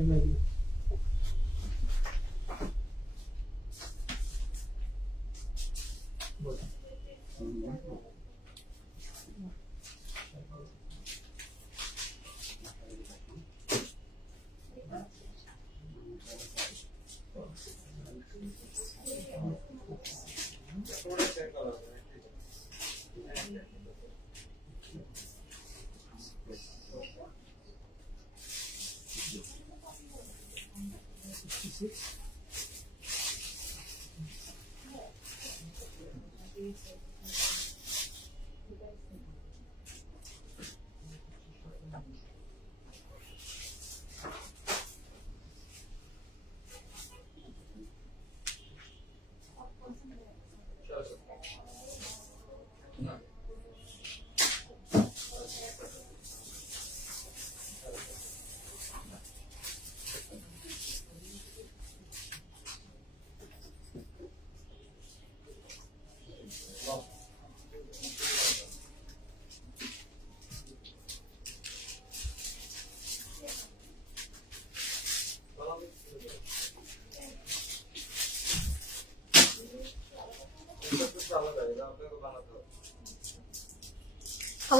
Hello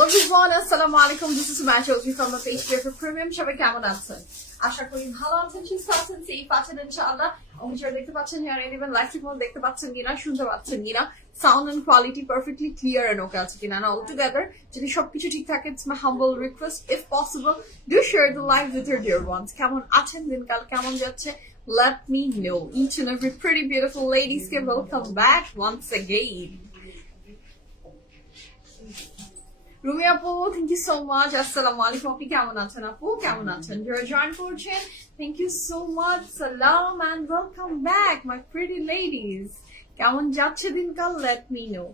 everyone, assalamu alaikum. This is Suma Chaudhary from the page for Premium. সবাই কেমন আছেন? আশা করি ভালো আছেন, সুস্থ আছেন, সেফ আছেন ইনশাআল্লাহ। আমাদের দেখতে পাচ্ছেন here and even live signal দেখতে পাচ্ছেন কিনা, শুনতে পাচ্ছেন কিনা, sound and quality perfectly clear and okay আছে কিনা, all together যদি সবকিছু ঠিক থাকে, it's my humble request, if possible do share the live with your dear ones. কেমন আছেন, দিনকাল কেমন যাচ্ছে? Let me know. Each and every pretty beautiful ladies can welcome back once again. Rumi Apu, thank you so much. Assalamu alaikum. Api kemon achen Apu? Kemon achen? Jara join korchen. Thank you so much. Salam and welcome back, my pretty ladies. Kemon jacche dinkal? Let me know.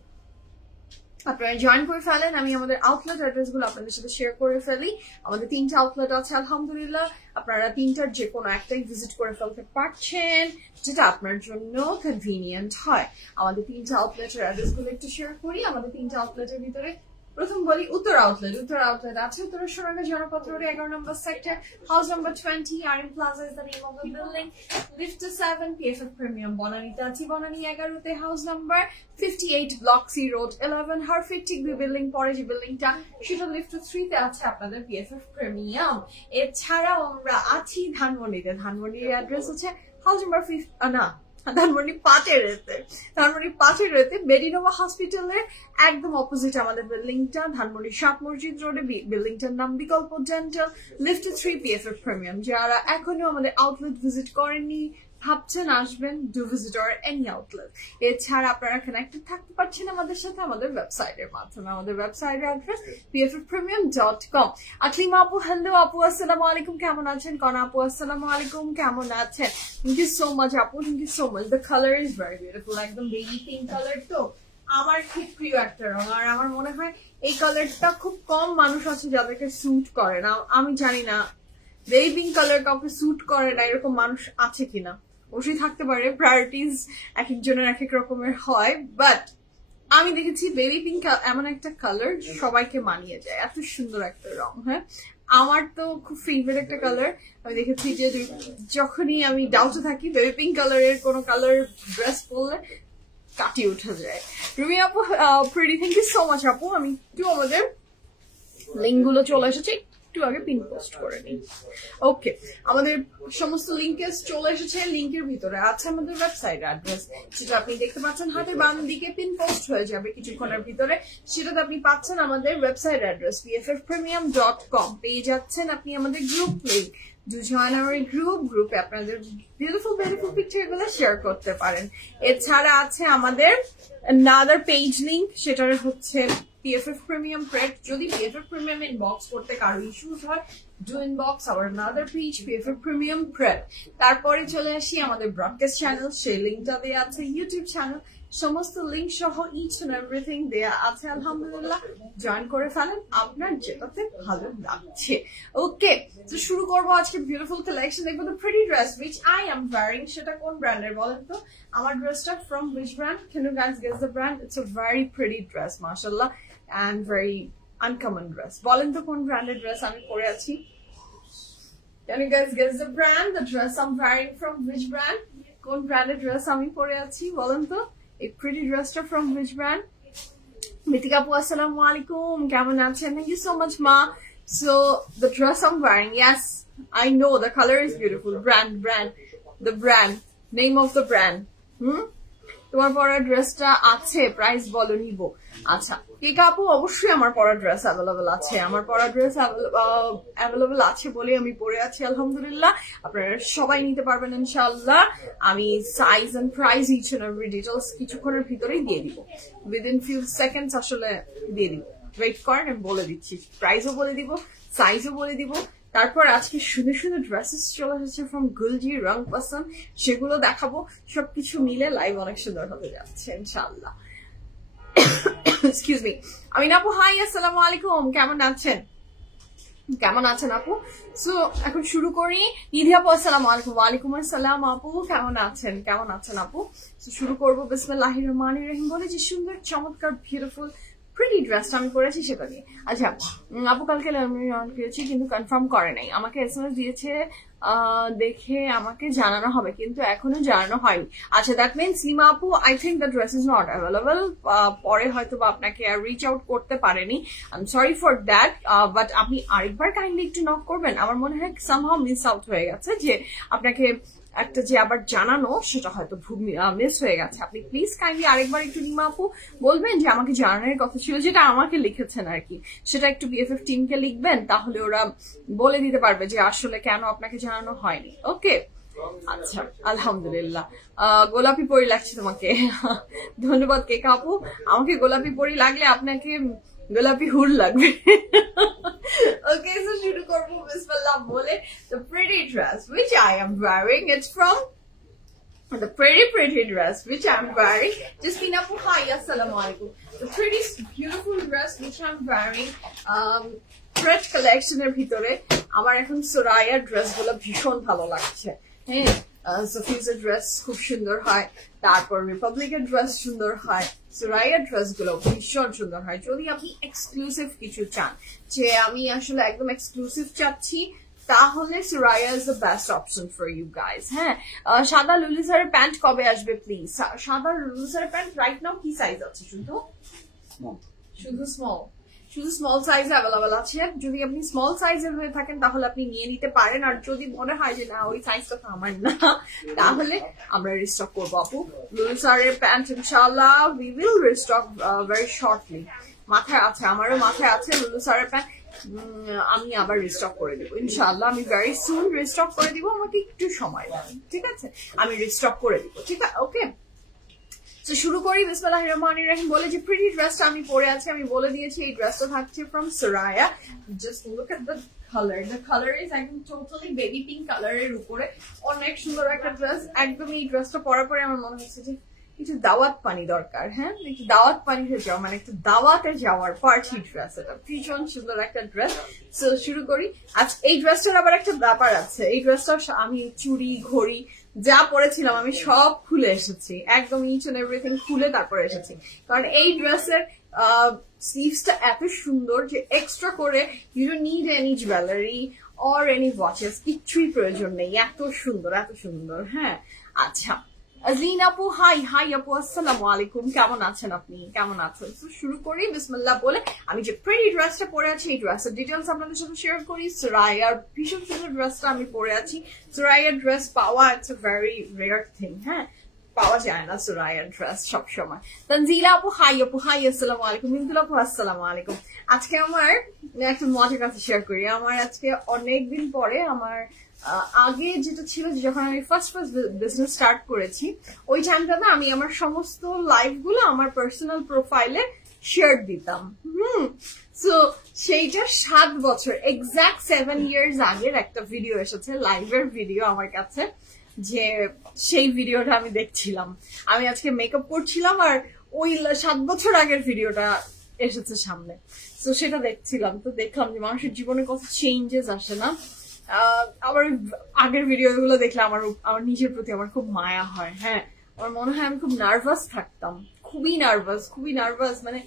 আপনারা join করে ফেলেন, আমি আমাদের outlet address গুলো আপনাদের সাথে share করে ফেলি। আমাদের 3টা আউটলেট আছে আলহামদুলিল্লাহ। আপনারা 3টার যে কোনো একটাই ভিজিট করে ফেলতে পারছেন, যেটা আপনার জন্য কনভিনিয়েন্ট হয়। আমাদের 3টা আউটলেটের অ্যাড্রেস গুলো একটু শেয়ার করি। আমাদের 3টা আউটলেটের ভিতরে প্রথম বলি উত্তর আউটলেট আছে উত্তরা সোনাগা জনপথ রোড 11 নম্বর sector, house number 20, RM plaza is the name of the building, lift 7, PFF premium বনানীতে আছে, বনানী 11 তে, house number 58, block C road 11, হারফিট ঠিক বিল্ডিং পরে যে বিল্ডিংটা সেটা লিফট 3 তে আছে আপনাদের PFF প্রিমিয়াম। এছাড়াও আমরা আছি ধানমন্ডিতে। ধানমন্ডির অ্যাড্রেস হচ্ছে হাউস নাম্বার 5 ধানমন্ডি 5 এর মেডিনোভা হসপিটালের একদম অপোজিট আমাদের বিল্ডিংটা, ধানমন্ডি 7 মসজিদ রোডে। বিল্ডিংটার নাম বিকল্প ডেন্টাল, লিফট 3, PFF প্রিমিয়াম। যারা এখনো আমাদের আউটলেট ভিজিট করেননি, ভাবছেন আসবেন, do visit our any outlet. এছাড়া আপনারা কানেক্টেড থাকতে পারছেন আমাদের সাথে আমাদের ওয়েবসাইটের মাধ্যমে। আমাদের ওয়েবসাইটের অ্যাড্রেস pffpremium.com। আকলিমা আপু, হ্যালো আপু, আসসালামু আলাইকুম, কেমন আছেন? কনা আপু, আসসালামু আলাইকুম, কেমন আছেন? থ্যাংক ইউ সো মাচ আপু, thank you so much. The colour is very beautiful, একদম বেবি পিঙ্ক কালার, তো আমার খুব প্রিয় একটা রং। আর আমার মনে হয় এই কালারটা খুব কম মানুষ আছে যাদেরকে স্যুট করে না। আমি জানি না বেবি পিঙ্ক কালার কাউকে স্যুট করে না এরকম মানুষ আছে কিনা, অবশ্যই থাকতে পারে, প্রায়োরিটিজ এক একজনের এক এক রকমের হয়, বাট আমি দেখেছি বেবি পিঙ্ক এমন একটা কালার সবাইকে মানিয়ে যায়, এত সুন্দর একটা রং। হ্যাঁ, আমার তো খুব ফেভারিট একটা কালার। আমি দেখেছি যে যখনই আমি ডাউটে থাকি বেবি পিঙ্ক কালারের কোনো কালার ড্রেস পরলে কাটিয়ে উঠা যায়। রুমি আপু pretty, thank you so much আপু। আমি একটু আমাদের লিঙ্ক গুলো চলে এসেছে, একটু আগে পিন পোস্ট করে নিই। ওকে, আমাদের সমস্ত লিঙ্কেজ চলে এসেছে। লিঙ্কের ভিতরে আছে আমাদের ওয়েবসাইট অ্যাড্রেস, যেটা আপনি দেখতে পাচ্ছেন হাতের বাম দিকে পিন পোস্ট হয়ে যাবে কিছুক্ষণের ভিতরে। সেটাতে আপনি পাচ্ছেন আমাদের ওয়েবসাইট অ্যাড্রেস pffpremium.com। পেয়ে যাচ্ছেন আপনি আমাদের group link, do join our গ্রুপে আপনাদের বিউটিফুল পিকচার গুলো শেয়ার করতে পারেন। এছাড়া আছে আমাদের another পেজ লিঙ্ক, সেটা হচ্ছে PFF Premium Prep। যদি PFF Premium ইনবক্স করতে কারো ইস্যুস হয়, do inbox our another page PFF Premium Prep। তারপরে চলে আসি আমাদের ব্রডকাস্ট চ্যানেল, সেই লিঙ্কটা দেয়া আছে, ইউটিউব চ্যানেল, সমস্ত লিঙ্ক সহ ইচ এন্ড এভরিথিং দেয়া আছে আলহামদুলিল্লাহ। জয়েন করে ফেলেন আপনার যেটাতে ভালো লাগছে। ওকে, তো শুরু করবো আজকে বিউটিফুল কালেকশন। দেখবো the pretty dress which I am wearing। সেটা কোন ব্র্যান্ডের বলেন তো? আমার ড্রেসটা from which brand? Can you guys guess the brand? It's a very pretty dress, mashallah, and very uncommon dress. বলেন তো কোন ব্র্যান্ডের ড্রেস আমি পরে আছি? Can you guys guess the brand? The dress I'm wearing from which brand? কোন ব্র্যান্ডের dress আমি পরে আছি বলেন তো? এই প্রিটি ড্রেসটা from which brand? Mitika Apu, assalamu alaikum. কেমন আছেন? Thank you so much, Ma. So the dress I'm wearing, yes, I know the color is beautiful. The brand, name of the brand. তোমার পরা ড্রেসটা আছে, price বলো নিব। আচ্ছা, cake আপু, অবশ্যই আমার পরা ড্রেস অ্যাভেলেবল আছে। আমার পরা ড্রেস অ্যাভেলেবল আছে বলে আমি পরে আছি, আলহামদুলিল্লাহ। আপনারা সবাই নিতে পারবেন ইনশাআল্লাহ। আমি size and price each and every details কিছুক্ষণের ভিতরেই দিয়ে দিব, উইদিন ফিউ সেকেন্ডস আসলে দিয়ে দিব। ওয়েট করেন, আমি বলে দিচ্ছি, প্রাইসও বলে দিব, সাইজও বলে দিব। তারপর আজকে সুন্দর সুন্দর ড্রেসেস চলে এসেছে ফ্রম গুলজি, রং পছন্দ, সেগুলো দেখাবো। সবকিছু মিলে লাইভ অনেক সুন্দর হতে যাচ্ছে ইনশাআল্লাহ। Excuse me. আমিনা আপু, হাই, আসসালামু আলাইকুম। কেমন আছেন? কেমন আছেন আপু? সো এখন শুরু করি। নিধি আপু, আসসালামু আলাইকুম। ওয়ালাইকুম আসসালাম আপু, কেমন আছেন? কেমন আছেন আপু? সো শুরু করবো বিসমিল্লাহির রহমানির রহিম বলে, যে সুন্দর চমৎকার বিউটিফুল প্রিটি ড্রেসটা আমি পরেছি সেটা নিয়ে। আচ্ছা আপু, কালকে আমি পেয়েছি কিন্তু কনফার্ম করে নাই, আমাকে এসএমএস দিয়েছে দেখে আমাকে জানানো হবে, কিন্তু এখনো জানানো হয়নি। আচ্ছা, দ্যাট মিনস লিমা আপু, I think the dress is not available. পরে হয়তো বা আপনাকে রিচ আউট করতে পারেনি, I am sorry for that. But আপনি আরেকবার কাইন্ডলি একটু নক করবেন। আমার মনে হয় সামহাউ মিস আউট হয়ে গেছে, যে আপনাকে একটা যে আবার জানানো সেটা হয়তো মিস হয়ে গেছে। আপনি প্লিজ কাইন্ডলি আরেকবার একটু লিমা আপু বলবেন যে আমাকে জানানোর কথা ছিল, যেটা আমাকে লিখেছেন আর কি, সেটা একটু BFF টিমকে লিখবেন, তাহলে ওরা বলে দিতে পারবে যে আসলে কেন আপনাকে জানানো হয়নি। ওকে, আচ্ছা, আলহামদুলিল্লাহ। গোলাপি পরি লাগছে তোমাকে, ধন্যবাদ কেক আপু। আমাকে গোলাপি পরি লাগলে আপনাকে গোলাপি হুল লাগবে। ওকে, সো শুরু করবো বিসমিল্লাহ বলে। The pretty dress which I am wearing, it's from the pretty dress which I'm wearing. Jasmine Apu, hi, assalamu alaikum. The pretty beautiful dress which I'm wearing, Fred collection এর ভিতরে আমার এখন সোরাইয়ার ড্রেস গুলো ভীষণ ভালো লাগছে। হ্যাঁ, সফিজের ড্রেস খুব সুন্দর হয়, তারপর রিপাবলিকের ড্রেস সুন্দর হয়, সোরাইয়ার ড্রেস গুলো ভীষণ সুন্দর হয়। যদি আপনি এক্সক্লুসিভ কিছু চান, যে আমি আসলে একদম এক্সক্লুসিভ চাচ্ছি, তাহলে Soraya is the best option for you guys. হ্যাঁ, সাদা লুলিসারের প্যান্ট কবে আসবে প্লিজ? সাদা লুলিসারের প্যান্ট রাইট নাও কি সাইজ আছে? শুধু স্মল সাইজ অ্যাভেলেবল আছে। যদি আপনি স্মল সাইজের হয়ে থাকেন তাহলে আপনি নিয়ে নিতে পারেন, আর যদি মনে হয় যে না ওই সাইজটা তো আমার না, তাহলে আমরা রিস্টক করবো আপু লুলিসারের প্যান্ট ইনশাআল্লাহ। We will restock very shortly. মাথায় আছে, আমারও মাথায় আছে লুলিসারের প্যান্ট, আমি আবার রিস্টক করে দিব ইনশাআল্লাহ। আমি ভেরি সুন রিস্টক করে দিব, আমাকে একটু সময় দেন, ঠিক আছে? আমি রিস্টক করে দিব, ঠিক আছে? ওকে, তো শুরু করি বিসমিল্লাহির রহমানির রহিম বলে, যে প্রিটি ড্রেসটা আমি পরে আছি আমি বলে দিয়েছি। এই ড্রেসটা থাকছে from Soraya. Just look at the colour. The colour is একদম টোটালি বেবি পিঙ্ক কালারের উপরে, অনেক সুন্দর একটা ড্রেস। একদম এই ড্রেসটা পরার পরে আমার মনে হচ্ছে যে কিছু দাওয়াত পানি দরকার। হ্যাঁ, একটু দাওয়াত পানিতে যাওয়া, মানে একটু দাওয়াতে যাওয়ার পার্টি ড্রেস। এটা ভীষণ সুন্দর একটা ড্রেস। সো শুরু করি। আচ্ছা, এই ড্রেসটার আবার একটা ব্যাপার আছে। এই ড্রেসটা আমি চুড়ি ঘড়ি যা পরেছিলাম আমি সব খুলে এসেছি, একদম ইচ এন্ড এভরিথিং খুলে তারপরে এসেছি, কারণ এই ড্রেসের স্লিভসটা এত সুন্দর যে এক্সট্রা করে you don't need any jewellery or any watches, কিচ্ছুই প্রয়োজন নেই। এত সুন্দর, এত সুন্দর। হ্যাঁ, আচ্ছা, আজিন আপু, হাই আপু, আসসালামু আলাইকুম। কেমন আছেন আপনি? কেমন আছেন? শুরু করি বিসমিল্লাহ বলে। আমি যে প্রিটি ড্রেসটা পরে আছি, এই ড্রেসের ডিটেলস আপনাদের সাথে শেয়ার করি। সোরাইয়ার ভীষণ সুন্দর ড্রেসটা আমি পরে আছি। সোরাইয়ার ড্রেস পাওয়া it's a very rare thing. হ্যাঁ, পাওয়া যায় না সোরাইয়ার ড্রেস সবসময়। তানজিলা আপু, হাই, আসসালামু আলাইকুম। মিন্তুল আপু, আসসালামু আলাইকুম। আজকে আমার একটা মজার কথা শেয়ার করি। আমার আজকে অনেকদিন পরে, আমার আগে যেটা ছিল, যখন আমি ফার্স্ট বিজনেস স্টার্ট করেছি, ওই টাইমটাতে আমি আমার সমস্ত লাইফ গুলো আমার পার্সোনাল প্রোফাইলে শেয়ার দিতাম। সো সেইটা 7 বছর, এক্সাক্ট 7 ইয়ার্স আগের একটা ভিডিও এসেছে, লাইভের ভিডিও আমার কাছে, যে সেই ভিডিওটা আমি দেখছিলাম। আমি আজকে মেকআপ করছিলাম আর ওই 7 বছর আগের ভিডিওটা এসেছে সামনে। তো সেটা দেখছিলাম, তো দেখলাম যে মানুষের জীবনে কত চেঞ্জেস আসে না। আবার আগের ভিডিও গুলো দেখলে আমার নিজের প্রতি আমার খুব মায়া হয়। হ্যাঁ, আমার মনে হয় আমি খুব নার্ভাস থাকতাম, খুবই নার্ভাস, মানে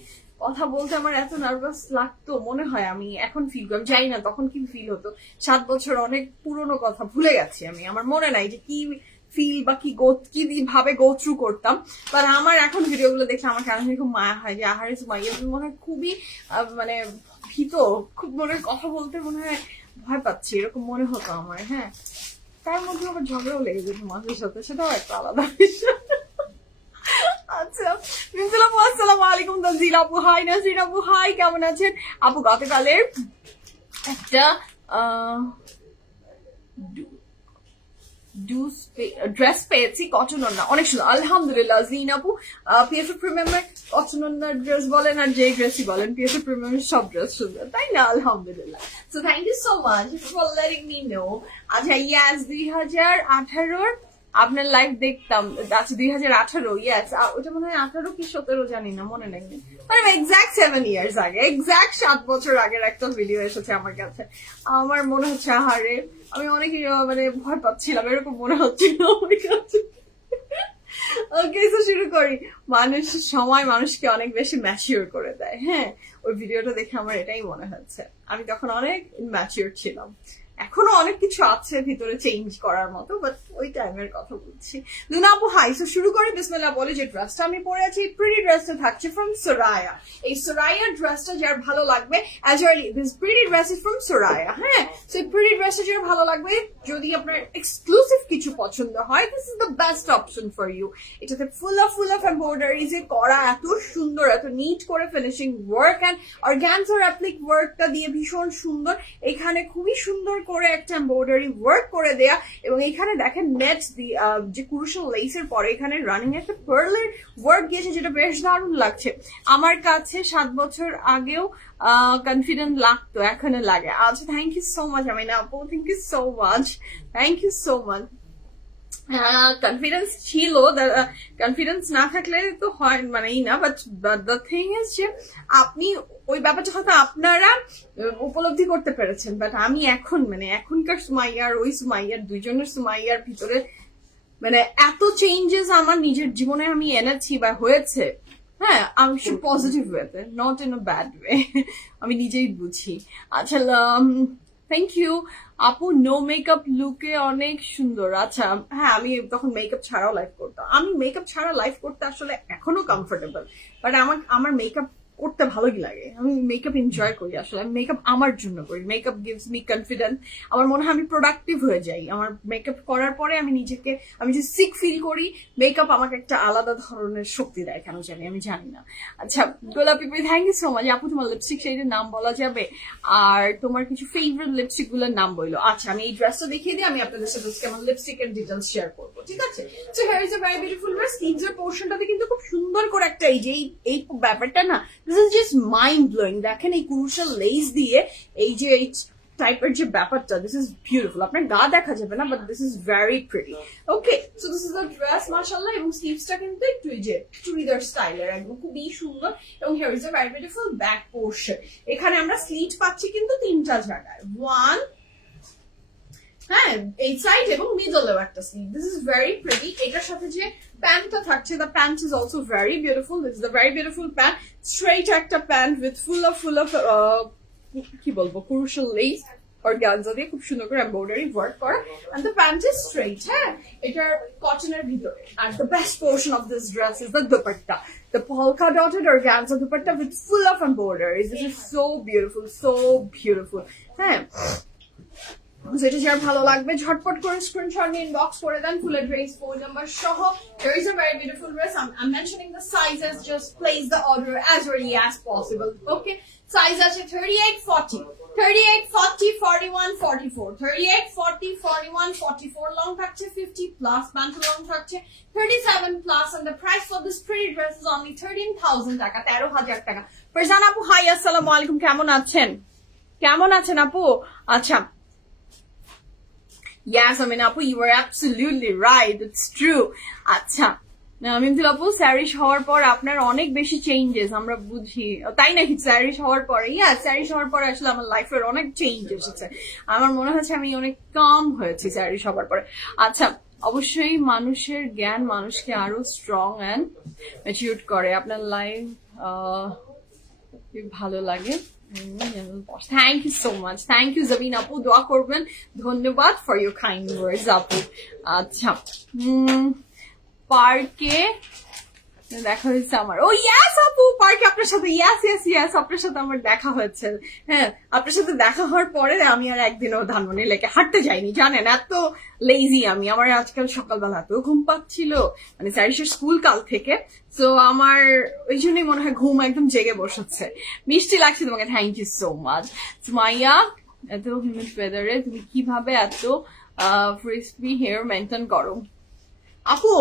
কথা বলতে আমার এত নার্ভাস লাগতো, মনে হয় আমি এখন ফিল করি, জানি না তখন কি ফিল হতো। 7 বছর অনেক পুরনো কথা ভুলে গেছি আমি, আমার মনে নাই যে কি ফিল বা কি ভাবে গো থ্রু করতাম। বাট আমার এখন ভিডিওগুলো দেখলে আমার কেন খুব মায়া হয় যে আহারে সুমাইয়া মনে হয় খুবই মানে ভীত, খুব মনে কথা বলতে মনে হয় ভয় পাচ্ছি, এরকম মনে হতো আমার। হ্যাঁ, তার মধ্যে আবার ঝগড়াও লেগে যেত মানুষের সাথে, সেটাও একটা আলাদা বিষয়। আচ্ছা, আসসালামু আলাইকুম তানজিল আপু, হাই নাজরিন আপু, হাই, কেমন আছেন আপু? গতকালের একটা ড্রেস পেয়েছি কটন ওড়না, অনেক সুন্দর আলহামদুলিল্লাহ। জিন আপু পিএসএ প্রিমিয়ামের কটন ওড়নার ড্রেস বলেন আর যে ড্রেসই বলেন, পিএসএ প্রিমিয়ামের সব ড্রেস সুন্দর, তাই না? আলহামদুলিল্লাহ। So thank you so much for letting me know. আচ্ছা, ইয়াস 2018 আপনার লাইভ দেখতাম। আচ্ছা 2018, ইয়াস, ওটা মনে হয় 18 কি 17 জানি না, মনে নেই, মানে এক্সাক্ট 7 ইয়ার্স আগে, এক্সাক্ট 7 বছর আগের একটা ভিডিও এসেছে আমার কাছে। আমার মনে হচ্ছে আহারে আমি অনেক মানে ভয় পাচ্ছিলাম, এরকম মনে হচ্ছিল আমার কাছে। ওকে, তো শুরু করি। সময় মানুষকে অনেক বেশি ম্যাচিওর করে দেয়। হ্যাঁ, ওই ভিডিওটা দেখে আমার এটাই মনে হচ্ছে, আমি তখন অনেক ম্যাচিওর ছিলাম। এখনো অনেক কিছু আছে ভিতরে চেঞ্জ করার মতো, বাট ওই টাইমের কথা বলছি। লুনা আপু হাই। সো শুরু করি, বিসমিল্লাহ বলে। যে ড্রেসটা আমি পরে আছি, প্রিটি ড্রেসটা থাকছে ফ্রম সোরায়া। এই সোরায়া ড্রেসটা যার ভালো লাগবে, this pretty dress is from Soraya. হ্যাঁ, সো এই প্রিটি ড্রেসটা যার ভালো লাগবে, যদি আপনার এক্সক্লুসিভ কিছু পছন্দ হয়, this is the best option for you. এটাতে ফুল অফ এমব্রয়ডারিজ এ করা, এত সুন্দর, এত নিট করে ফিনিশিং ওয়ার্ক অ্যান্ড অর্গানজার অ্যাপ্লিক ওয়ার্কটা দিয়ে ভীষণ সুন্দর। এখানে খুবই সুন্দর করে একটা এমব্রয়ডারি ওয়ার্ক করে দেয়া, এবং এখানে দেখেন নেট যে ক্রুশাল লেসের পরে এখানে রানিং একটা পার্লের ওয়ার্ক গিয়েছে, যেটা বেশ দারুণ লাগছে আমার কাছে। 7 বছর আগেও কনফিডেন্ট লাগতো, এখনো লাগে। আচ্ছা, thank you so much Amina আপু, thank you so much, thank you so much. Confidence ছিল, কনফিডেন্স না থাকলে তো হয় মানে না, বাট দ্য থিং ইজ যে আপনি ওই ব্যাপারটা হয়তো আপনারা উপলব্ধি করতে পেরেছেন, বাট আমি এখন মানে এখনকার সুমাইয়ার ওই সুমাইয়ার দুইজনের সুমাইয়ার ভিতরে মানে এত চেঞ্জেস আমার নিজের জীবনে আমি এনেছি বা হয়েছে। হ্যাঁ, আমি পজিটিভ ওয়েতে, not in a bad way, আমি নিজেই বুঝি। আচ্ছা, থ্যাংক ইউ আপু, নো মেকআপ লুকে অনেক সুন্দর। আচ্ছা, হ্যাঁ, আমি তখন মেকআপ ছাড়াও লাইভ করতাম। আমি মেকআপ ছাড়া লাইভ করতে আসলে এখনো কমফোর্টেবল, বাট আমার মেকআপ করতে ভালোই লাগে, আমি মেকআপ এনজয় করি। আসলে আমি মেকআপ আমার জন্য করি, মেকআপ গিভস মি কনফিডেন্স। আমার মনে হয় আমি প্রোডাক্টিভ হয়ে যাই আমার মেকআপ করার পরে। আমি যে সিক ফিল করি, মেকআপ আমাকে একটা আলাদা ধরনের শক্তি দেয়, কেন জানি, আমি জানি না। আচ্ছা, গোলাপি ভাই, থ্যাংক ইউ সো মাচ আপু। তোমার লিপস্টিক শেডের নাম বলা যাবে, আর তোমার কিছু ফেভারিট লিপস্টিক গুলোর নাম বললো। আচ্ছা, আমি এই ড্রেসটা দেখিয়ে দিই, আমি আপনাদের সাথে আমার লিপস্টিক এর ডিটেলস শেয়ার করবো, ঠিক আছে? So here is a very beautiful dress. স্লিভসের পোর্শনটাতে কিন্তু খুব সুন্দর করে একটা এই ব্যাপারটা না, this is just mind blowing. দেখেন এই ক্রুশাল লেস দিয়ে এই যে টাইপের যে ব্যাপারটা, দিস ইজ বিউটিফুল। আপনার গা দেখা যাবে না, but this is very pretty. Okay, so this is the dress, মাশাআল্লাহ। এবং স্লিভসটা কিন্তু একটু এই যে চুড়িদার স্টাইলের, একদম খুবই সুন্দর। এবং here is a very beautiful back portion. এখানে আমরা স্লিট পাচ্ছি কিন্তু 3টা জায়গায়, 1, হ্যাঁ, এই সাইড এবং মিডলেও একটা sleeve. This is very pretty. এটার সাথে যে প্যান্টটা থাকছে, the pant is also very beautiful. This is the very beautiful pant, straight একটা প্যান্ট উইথ ফুল অফ কি বলবো, ক্রুশাল লেস অর্গানজা দিয়ে খুব সুন্দর করে এমব্রয়ডারি ওয়ার্ক করা, and the pant is straight. হ্যাঁ, এটার কটনের ভিতরে। আর the best portion of this dress is the dupatta, the polka dotted organza dupatta with full of embroideries. This is so beautiful, so beautiful. হ্যাঁ, যেটা যার ভালো লাগবে ঝটপট করে স্ক্রিনশট নিয়ে ইনবক্স করে দেন, ফুলের ড্রেস, ফোন নাম্বার সহ। There is a very beautiful dress. I'm mentioning the sizes. Just place the order as early as possible. Okay, size আছে 38, 40, 38, 40, 41, 44, 38, 40, 41, 44. Long থাকছে 50 plus, pant long থাকছে 37 plus, and the price for this pretty dress is only 13,000 টাকা, 13,000 টাকা। ফারজানা আপু high, আসসালামু আলাইকুম, কেমন আছেন আপু? আচ্ছা, yes, I mean, Apu, you were absolutely right. It's true. আচ্ছা, মিমতিল আপু, স্যারিশ হওয়ার পর আপনার অনেক বেশি চেঞ্জেস আমরা বুঝি, তাই নাকি? স্যারিশ হওয়ার পরে, স্যারিশ হওয়ার পরে আসলে আমার লাইফের অনেক চেঞ্জ এসেছে। আমার মনে হচ্ছে আমি অনেক কাম হয়েছি স্যারিশ হওয়ার পরে। আচ্ছা, অবশ্যই মানুষের জ্ঞান মানুষকে আরো স্ট্রং অ্যান্ড ম্যাচিউরড করে। আপনার লাইফ ভালো লাগে। Thank you so much, thank you Jabin আপু, দোয়া করবেন, ধন্যবাদ ফর ইউর কাইন্ড ওয়ার্ডস আপু। আচ্ছা, পার্কে দেখা হয়েছে আমার, ও ইয়াস আপু, পার্কে আপনার সাথে, ইয়াস ইয়াস ইয়াস, আপনার সাথে আমার দেখা হয়েছে। হ্যাঁ, আপনার সাথে দেখা হওয়ার পরে আমি আর একদিনও ধানমন্ডি লেকে হাঁটতে যাইনি, জানেন, এত লেজি আমি। আমার আজকাল সকালবেলা এত ঘুম পাচ্ছিল, মানে স্যারিসের স্কুল কাল থেকে, তো আমার ওই জন্যই মনে হয় ঘুম একদম জেগে বসেছে। মিষ্টি লাগছে তোমাকে, থ্যাংক ইউ সো মাচ। মাইয়া, এত হিউমিড ওয়েদারে তুমি কিভাবে এত ক্রিসপি হেয়ার মেনটেন করো? আপু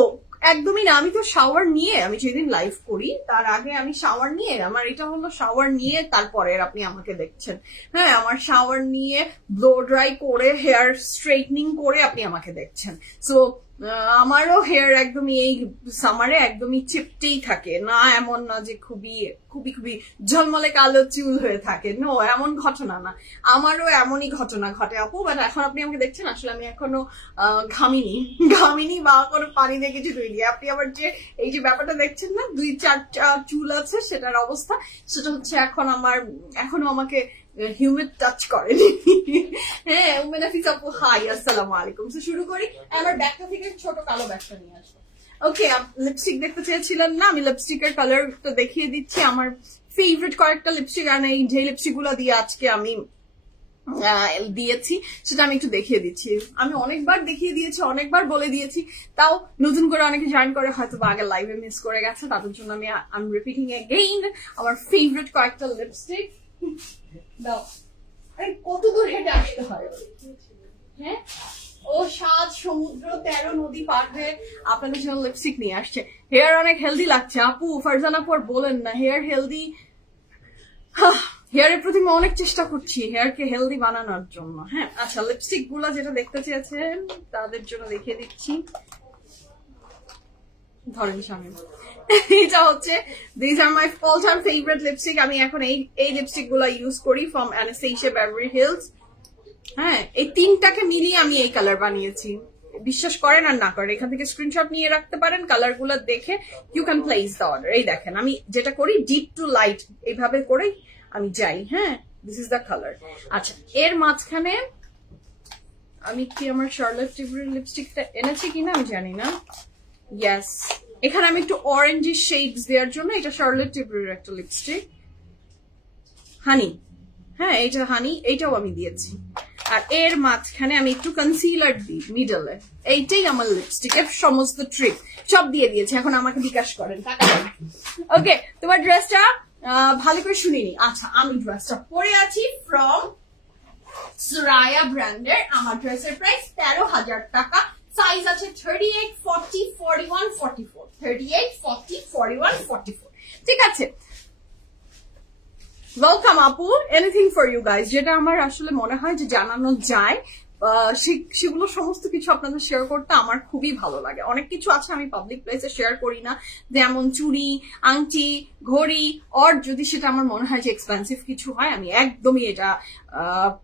একদমই না, আমি তো শাওয়ার নিয়ে, আমি যেদিন লাইভ করি তার আগে আমি শাওয়ার নিয়ে, আমার এটা হলো শাওয়ার নিয়ে তারপরে আপনি আমাকে দেখছেন। হ্যাঁ, আমার শাওয়ার নিয়ে ব্লো ড্রাই করে হেয়ার স্ট্রেটনিং করে আপনি আমাকে দেখছেন। সো আমারও হেয়ার একদমই এই সামারে একদমই চিপটেই থাকে না, এমন না যে খুবই খুবই খুবই ঝলমলে কালো চুল হয়ে থাকে, নো, এমন ঘটনা না, আমারও এমনই ঘটনা ঘটে আপু। বাট এখন আপনি আমাকে দেখছেন, আসলে আমি এখনো ঘামিনি বা কোনো পানি দিয়ে কিছু ধুইনি। আপনি আবার যে এই যে ব্যাপারটা দেখছেন না, 2-4টা চুল আছে, সেটার অবস্থা সেটা হচ্ছে এখন আমার এখনো আমাকে হিউমিড টাচ করেনি। হ্যাঁ, উমেনাফিস আপু হাই, আসসালামু আলাইকুম। তো শুরু করি, আমার ব্যাগটা থেকে ছোট কালো ব্যাগটা নিয়ে আসবো। ওকে, লিপস্টিক দেখতে চেয়েছিলেন না, আমি লিপস্টিকের কালার তো দেখিয়ে দিচ্ছি। আমার ফেভারিট কয়েকটা লিপস্টিক, আর এই যে লিপস্টিক গুলো দিয়ে আজকে আমি দিয়েছি সেটা আমি একটু দেখিয়ে দিচ্ছি। আমি অনেকবার দেখিয়ে দিয়েছি, অনেকবার বলে দিয়েছি, তাও নতুন করে অনেকে জয়েন করে হয়তো বা আগে লাইভে মিস করে গেছে, তাদের জন্য আমি রিপিটিং এগেইন আমার ফেভারিট কয়েকটা লিপস্টিক। দাও, আরে কত দূর হেঁটে আসতে হয়? হ্যাঁ, ও 7 সমুদ্র 13 নদী পার হয়ে আপনাদের জন্য লিপস্টিক নিয়ে আসছে। হেয়ার অনেক হেলদি লাগছে আপু, ফারজান আপু আর বলেন না, হেয়ার হেলদি, হেয়ারের প্রতি আমি অনেক চেষ্টা করছি হেয়ারকে হেলদি বানানোর জন্য। হ্যাঁ, আচ্ছা, লিপস্টিক গুলা যেটা দেখতে চেয়েছেন তাদের জন্য দেখিয়ে দিচ্ছি, ধরেন সামনে। এটা হচ্ছে this are my all time favourite lipstick. আমি এখন এই লিপস্টিক গুলা ইউজ করি ফ্রম অ্যানাস্টেসিয়া বেভারলি হিলস। হ্যাঁ, এই 3টাকে মিলিয়ে আমি এই কালার বানিয়েছি। বিশ্বাস করেন আর না করেন, এখান থেকে স্ক্রিনশট নিয়ে রাখতে পারেন, কালার গুলো দেখে you can place the order. এই দেখেন, আমি যেটা করি ডিপ টু লাইট এইভাবে করেই আমি যাই। হ্যাঁ, দিস ইজ দ্য কালার। আচ্ছা, এর মাঝখানে আমি কি আমার শার্লট টিলবুরির লিপস্টিকটা এনেছি কিনা আমি জানি না। ইয়েস, এখানে আমি একটু অরেঞ্জি শেডস দেওয়ার জন্য, এটা শার্লট টিলবুরির একটা লিপস্টিক, হানি। হ্যাঁ, এটা হানি, এইটাও আমি দিয়েছি। আর এর মাঝখানে আমি একটু কনসিলার দিই মিডলে। এইটাই আমার লিপস্টিকের সমস্ত ট্রিক, সব দিয়ে দিয়েছি। এখন আমাকে বিকাশ করেন, টাকা দেন। ওকে, তোমার ড্রেসটা ভালো করে শুনিনি। আচ্ছা, আমি ড্রেসটা পরে আছি ফ্রম সুরায়া ব্র্যান্ডের। আমার ড্রেসের প্রাইস 13,000 টাকা। সাইজ আছে 38, 40, 41, 44, 38, 40, 41, 44। ঠিক আছে, ওয়েলকাম আপু, এনিথিং ফর ইউ গাইজ। যেটা আমার আসলে মনে হয় যে জানানো যায়, সেগুলো সমস্ত কিছু আপনাদের শেয়ার করতে আমার খুবই ভালো লাগে। অনেক কিছু আছে আমি পাবলিক প্লেসে শেয়ার করি না, যেমন চুড়ি, আংটি, ঘড়ি, অর যদি সেটা আমার মনে হয় যে এক্সপেন্সিভ কিছু হয়, আমি একদমই এটা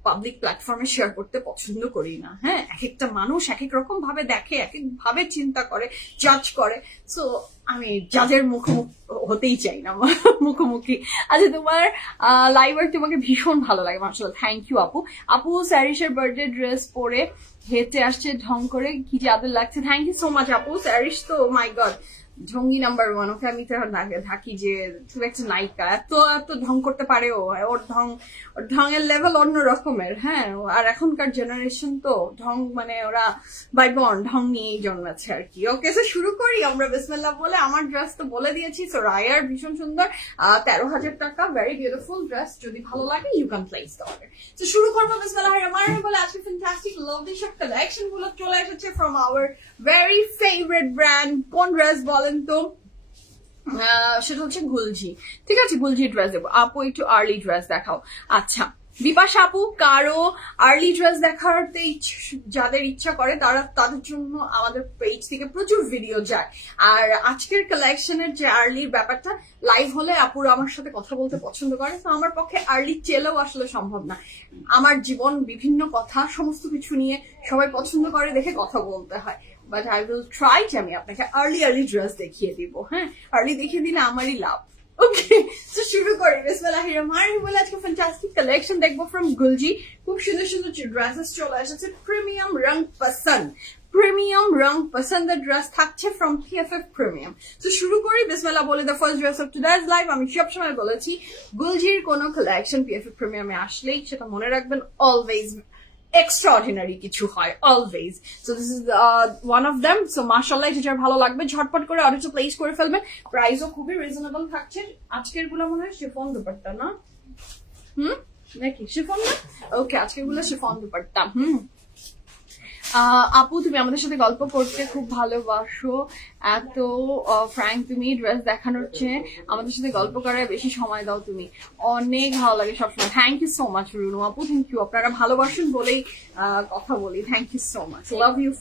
পাবলিক প্ল্যাটফর্মে শেয়ার করতে পছন্দ করি না। হ্যাঁ, এক একটা মানুষ এক এক রকম ভাবে দেখে, এক এক ভাবে চিন্তা করে, জাজ করে। সো আমি জাজের মুখোমুখি হতেই চাই না, মুখোমুখি। আচ্ছা, তোমার লাইভার তোমাকে ভীষণ ভালো লাগে, মাশাআল্লাহ, থ্যাংক ইউ আপু। আপু স্যারিসের বার্থডে ড্রেস পরে হেঁটে আসছে ঢং করে, কি যে আদর লাগছে। থ্যাংক ইউ সো মাচ আপু। স্যারিস তো মাই গড ঢঙ্গি নাম্বার 1, ওকে আমি তো থাকি যে খুব একটা নায়িকা, এত এত ঢং করতে পারে ও, ওর ঢঙের লেভেল অন্য রকমের। হ্যাঁ, আর এখনকার জেনারেশন তো ঢং, মানে ওরা বাই বর্ন ঢং নিয়েই জন্মেছে আর কি। ওকে, সো শুরু করি আমরা বিসমিল্লাহ বলে। আমার ড্রেস তো বলে দিয়েছি, সো রায়ার ভীষণ সুন্দর, 13,000 টাকা, ভেরি বিউটিফুল ড্রেস। যদি ভালো লাগে you can place the order. তো শুরু করবো বিসমিল্লাহির রহমানির রহিম বলে। আজকে ফ্যান্টাস্টিক লাভলি সব কালেকশন গুলো চলে এসেছে from our very favourite brand. কোন ড্রেস বলেন তো? সেটা হচ্ছে গুলজি। ঠিক আছে, গুলজি ড্রেস দেবো। আপু একটু আর্লি ড্রেস দেখাও। আচ্ছা, বিপাশা আপু, কারো আর্লি ড্রেস দেখাতে যাদের ইচ্ছা করে তাদের জন্য আমাদের পেজ থেকে প্রচুর ভিডিও যায়। আর আজকের কালেকশনের যে আর্লির ব্যাপারটা, লাইভ হলে আপুরা আমার সাথে কথা বলতে পছন্দ করে, তো আমার পক্ষে আর্লি চেলেও আসলে সম্ভব না। আমার জীবন, বিভিন্ন কথা, সমস্ত কিছু নিয়ে সবাই পছন্দ করে দেখে কথা বলতে হয়। বাট আই উইল ট্রাই যে আমি আপনাকে আর্লি ড্রেস দেখিয়ে দিব। হ্যাঁ, আর্লি দেখিয়ে দিলে আমারই লাভ। Okay, so শুরু করি বিসমিল্লাহির রহমানির রহিম। আজকে ফ্যান্টাস্টিক কালেকশন দেখবো ফ্রম গুলজি। খুব সুন্দর সুন্দর ড্রেসেস চলে এসেছে। প্রিমিয়াম রং পছন্দ, প্রিমিয়াম রং পছন্দের ড্রেস থাকছে ফ্রম PFF প্রিমিয়াম। তো শুরু করি বিসমিল্লাহ বলে। The first dress of today's live. আমি সবসময় বলেছি গুলজির কোনো কালেকশন PFF প্রিমিয়ামে আসলেই সেটা মনে রাখবেন অলওয়েজ extraordinary কিছু হয় always. So this is one of them. So mashallah এটা যার ভালো লাগবে ঝটপট করে অর্ডারটা প্লেস করে ফেলবেন। প্রাইসও খুবই রিজনেবল থাকছে। আজকের গুলো মনে হয় শিফন দুপাট্টা না? নাকি শিফন না? ওকে, আজকের গুলো শিফন দুপাট্টা। আপু তুমি আমাদের সাথে গল্প করতে খুব ভালোবাসো, এত ফ্র্যাঙ্ক তুমি, ড্রেস দেখানোর চেয়ে আমাদের সাথে গল্প করার বেশি সময় দাও তুমি, অনেক ভালো লাগে সবসময়। Thank you so much Runu আপু, থ্যাংক ইউ। আপনারা ভালোবাসেন বলেই কথা বলি। Thank you so much, love you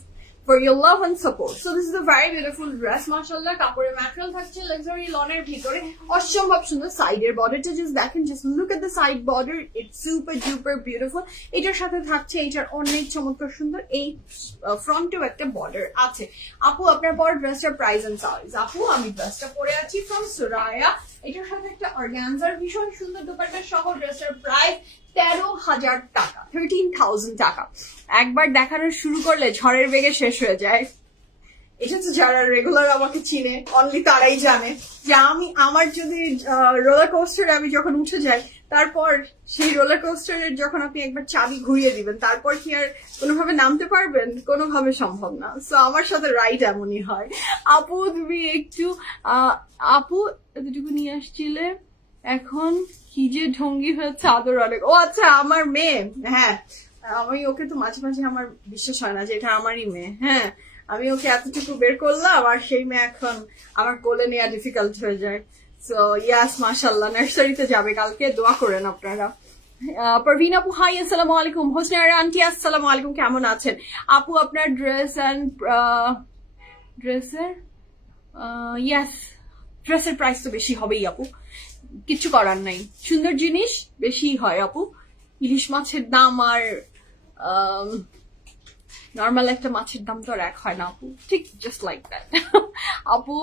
for your love and support. So this is a very beautiful dress, mashallah. কাপড়ের ম্যাটেরিয়াল থাকছে লাক্সারি লনের ভিতরে, অসম্ভব সুন্দর। সাইডের বর্ডারটা জাস্ট দেখেন, just look at the side border, it's super duper beautiful. এটার সাথে থাকছে এটার অনেক চমৎকার সুন্দর এই ফ্রন্টেও একটা বর্ডার আছে। আপু আপনার পর ড্রেসটার প্রাইস এন্ড সাইজ। আপু আমি ড্রেসটা পরে আছি ফ্রম সুরায়া, এটার সাথে একটা অর্গানজার ভীষণ সুন্দর দুপাট্টা সহ ড্রেসটার প্রাইস 13,000 টাকা, 13,000 টাকা। একবার দেখানো শুরু করলে ঝড়ের বেগে শেষ হয়ে যায়। এটা তো যারা রেগুলার আমাকে চিনে অনলি তারাই জানে যে আমার যদি রোলার কোস্টারে আমি যখন উঠে যাই, তারপর সেই রোলার কোস্টারের যখন আপনি একবার চাবি ঘুরিয়ে দিবেন, তারপর কি আর কোনোভাবে নামতে পারবেন? কোনোভাবে সম্ভব না। সো আমার সাথে রাইট এমনই হয়। আপু তুমি একটু আপু এতটুকু নিয়ে আসছিলে, এখন কি যে ঢঙ্গি হয়েছে, আদর অনেক। ও আচ্ছা, আমার মেয়ে। হ্যাঁ, আমি ওকে তো মাঝে মাঝে আমার বিশ্বাস হয় না যে এটা আমারই মেয়ে। হ্যাঁ, আমি ওকে এতটুকু বের করলাম আর সেই মেয়ে এখন আমার কোলে নেওয়া ডিফিকাল্ট হয়ে যায়। সো ইয়াস, মাশাআল্লাহ, নার্সারিতে যাবে কালকে, দোয়া করেন আপনারা। পারভিন আপু হাই, আসসালামু আলাইকুম। হোসনারা আন্টি আসসালামু আলাইকুম, কেমন আছেন আপু? আপনার ড্রেসের প্রাইস তো বেশি হবেই আপু, কিছু করার নাই, সুন্দর জিনিস বেশি হয় আপু। ইলিশ মাছের দাম আর নর্মাল একটা মাছের দাম তো আর এক হয় না আপু, ঠিক জাস্ট লাইক দ্যাট। আপু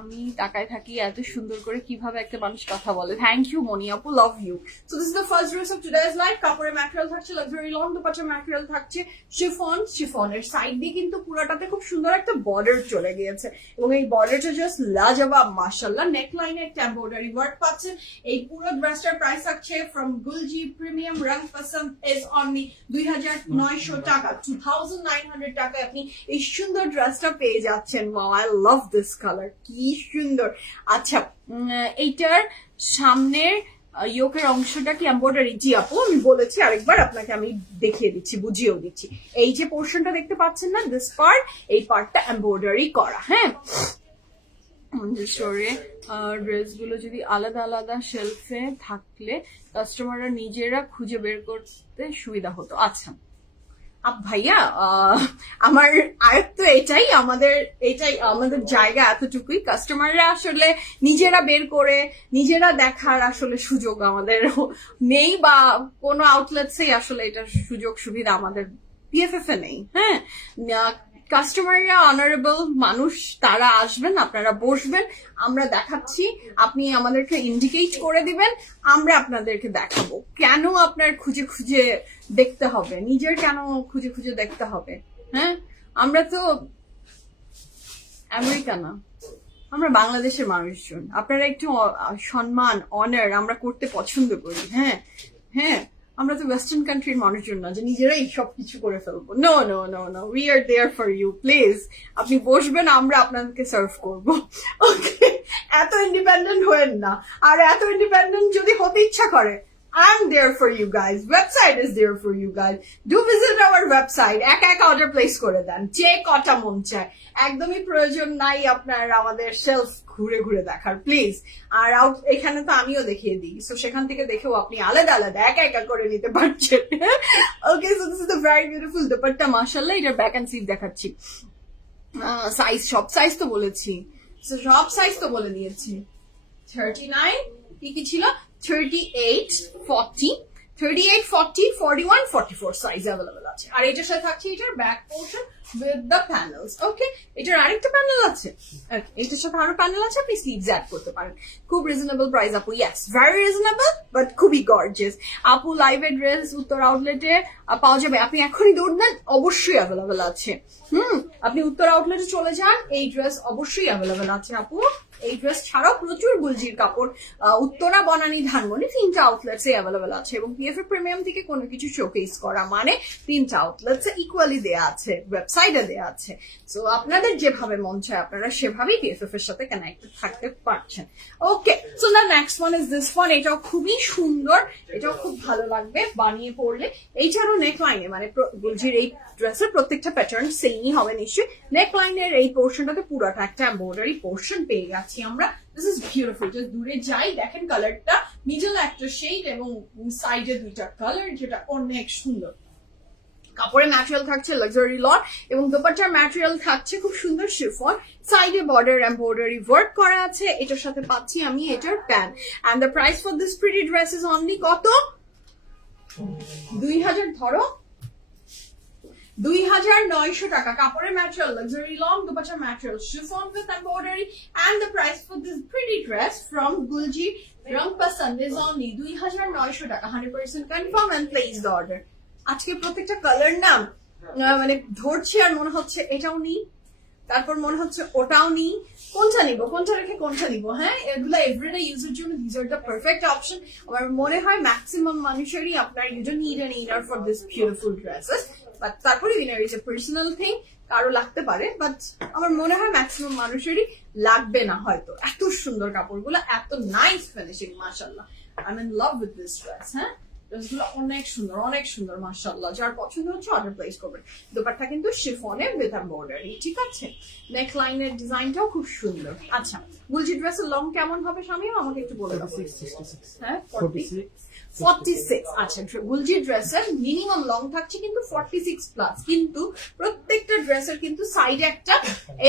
আমি তাকায় থাকি এত সুন্দর করে কিভাবে একটা মানুষ কথা বলে। থ্যাংক ইউ মনি আপু, love you. So this is the first dress of today's live. কাপড়ের ম্যাটেরিয়াল থাকছে লাক্সারি লন, দুপাট্টার ম্যাটেরিয়াল থাকছে শিফন। শিফনের সাইড দিয়ে কিন্তু পুরোটাতে খুব সুন্দর একটা বর্ডার চলে গিয়েছে এবং এই বর্ডারটা জাস্ট লাজবাব মাশাআল্লাহ। নেক লাইনে একটা এমব্রয়ডারি ওয়ার্ক পাচ্ছেন। এই পুরো ড্রেসটার প্রাইস থাকছে ফ্রম গুলজি প্রিমিয়াম রং পছন্দ ইজ অনলি 2,900 টাকা, 2,900 টাকায় আপনি এই সুন্দর ড্রেসটা পেয়ে যাচ্ছেন। Wow, I love this colour, কি সুন্দর। আচ্ছা, এইটার সামনের ইয়োকের অংশটা কি এমব্রয়ডারি? জি আপু, আমি বলেছি আরেকবার আপনাকে আমি দেখিয়ে দিচ্ছি, বুঝিয়েও দিচ্ছি। এই যে পোর্শনটা দেখতে পাচ্ছেন না, দিস পার্ট, এই পার্টটা এমব্রয়ডারি করা। হ্যাঁ, ড্রেসগুলো যদি আলাদা আলাদা শেলফে থাকলে কাস্টমাররা নিজেরা খুঁজে বের করতে সুবিধা হতো। আচ্ছা ভাইয়া, আমার আয়ত্ত এটাই, আমাদের জায়গা এতটুকুই। কাস্টমাররা আসলে নিজেরা বের করে নিজেরা দেখার আসলে সুযোগ আমাদের নেই, বা কোনো আউটলেটসেই আসলে এটার সুযোগ সুবিধা আমাদের PFF এ নেই। হ্যাঁ, কাস্টমাররা অনারেবল মানুষ, তারা আসবেন, আপনারা বসবেন, আমরা দেখাচ্ছি, আপনি আমাদেরকে ইন্ডিকেট করে দিবেন, আমরা আপনাদেরকে দেখাবো। কেন আপনার খুঁজে খুঁজে দেখতে হবে? নিজের কেন খুঁজে খুঁজে দেখতে হবে? হ্যাঁ, আমরা তো আমেরিকা না, আমরা বাংলাদেশের মানুষজন। আপনারা একটু সম্মান, অনার আমরা করতে পছন্দ করি। হ্যাঁ হ্যাঁ, আমরা তো ওয়েস্টার্ন কান্ট্রির মানুষজন না যে নিজেরাই সবকিছু করে ফেলবো। No no no no, we are there for you. Please আপনি বসবেন, আমরা আপনাদেরকে সার্ভ করবো। ওকে, এত ইন্ডিপেন্ডেন্ট হয়েন না। আর এত ইন্ডিপেন্ডেন্ট যদি হতে ইচ্ছা করে, I'm there for you guys. Website is there for you guys. Do visit our website. এক অর্ডার প্লেস করে দেন, যে কটা মন চায়। একদমই প্রয়োজন নাই আপনার আমাদের শেলফ ঘুরে ঘুরে দেখার, প্লিজ। আর এখানে তো আমিও দেখিয়ে দিই, সো সেখান থেকে দেখেও আপনি আলাদা আলাদা একা করে নিতে পারছেন। Okay, so this is the very beautiful dupatta মাশাআল্লাহ। এটার ব্যাক এন্ড স্লিভ দেখাচ্ছি। সাইজ, সব সাইজ তো বলেছি, সব সাইজ তো বলে দিয়েছি। 39 কি ছিল? 38, 40, 41, 44 সাইজ অ্যাভেলেবল আছে। আর এটার সাথে থাকছে এটার back portion, with the panels. Okay, এটার আরেকটা প্যানেল আছে, এটার সাথে আরো প্যানেল আছে, আপনি স্লিভস অ্যাড করতে পারেন। খুব রিজনেবল প্রাইস আপু, ইয়েস ভেরি রিজনেবল বাট খুবই গর্জিয়াস। আপু লাইভ ড্রেস উত্তর আউটলেটে পাওয়া যাবে, আপনি এখনই দৌড় দেন, অবশ্যই অ্যাভেলেবেল আছে। আপনি উত্তর আউটলেটে চলে যান, এই ড্রেস অবশ্যই অ্যাভেলেবেল আছে আপু। এই ড্রেস ছাড়াও প্রচুর গুলজির কাপড় উত্তরা, বনানী, ধানমন্ডি 3টা আউটলেটস এ অ্যাভেলেবেল আছে, এবং পিএফএ প্রিমিয়াম থেকে কোনো কিছু শোকেস করা মানে 3টা আউটলেটস এ ইকুয়ালি দেয়া আছে, ওয়েবসাইটে দেয়া আছে। সো আপনাদের যেভাবে মন চায় আপনারা সেভাবেই পিএফএফ এর সাথে কানেক্টেড থাকতে পারছেন। Okay, so the next one is this one. এটাও খুবই সুন্দর, এটাও খুব ভালো লাগবে বানিয়ে পড়লে। এইটারও নেক লাইনে মানে গুলজির এই ড্রেসের প্রত্যেকটা প্যাটার্ন সেমই হবে নিশ্চয়ই। নেক লাইনের এই পোর্শনটাতে পুরোটা একটা এমব্রয়ডারি পোর্শন পেয়ে গেছি আমরা। This is beautiful. জাস্ট দূরে যাই দেখেন কালারটা, মিডল একটা শেড এবং সাইডে 2টা কালার, যেটা অনেক সুন্দর। কাপড়ের ম্যাটেরিয়াল থাকছে লাক্সারি লন, এবং দোপাট্টার ম্যাটেরিয়াল থাকছে খুব সুন্দর শিফন, সাইডে বর্ডার এমব্রয়ডারি ওয়ার্ক করা আছে। এটার সাথে পাচ্ছি আমি এটার pant, and the price for this pretty dress is only কত? 2000 ধরো, 2900 টাকা। কাপড়ের ম্যাটেরিয়াল লাক্সারি লং, দোপাট্টার material chiffon with embroidery, and the price for this pretty dress from Gulji রং পছন্দ ইজ অনলি 2900 টাকা। 100% confirm and place the order. আজকে প্রত্যেকটা কালার নাম মানে ধরছি আর মনে হচ্ছে এটাও নিই, তারপর মনে হচ্ছে ওটাও নিই, কোনটা নিবো, কোনটা রেখে কোনটা নিবো। হ্যাঁ, এগুলো এভরিডে ইউজের জন্য this are the perfect option. আমার মনে হয় ম্যাক্সিমাম মানুষেরই আপনার you don't need an inner for this beautiful dresses, but তারপরে inner is a personal thing, কারো লাগতে পারে, বাট আমার মনে হয় ম্যাক্সিমাম মানুষেরই লাগবে না হয়তো। এত সুন্দর কাপড়গুলো, এত নাইস ফিনিশিং, মাশাআল্লাহ। I am in love with this dress. হ্যাঁ, ড্রেসগুলো অনেক সুন্দর, অনেক সুন্দর, মাশাআল্লাহ। যার পছন্দ হচ্ছে অর্ডার প্লেস করবেন। দোপাট্টা কিন্তু শিফনে উইথ এমব্রয়ডারি, ঠিক আছে। নেক লাইনের ডিজাইনটাও খুব সুন্দর। আচ্ছা, গুলজি ড্রেসের লং কেমন হবে স্বামীও আমাকে একটু বলে দাও। হ্যাঁ, 46। আচ্ছা, গুলজি ড্রেসের মিনিমাম লং থাকছে কিন্তু 46 প্লাস, কিন্তু প্রত্যেকটা ড্রেসের কিন্তু সাইডে একটা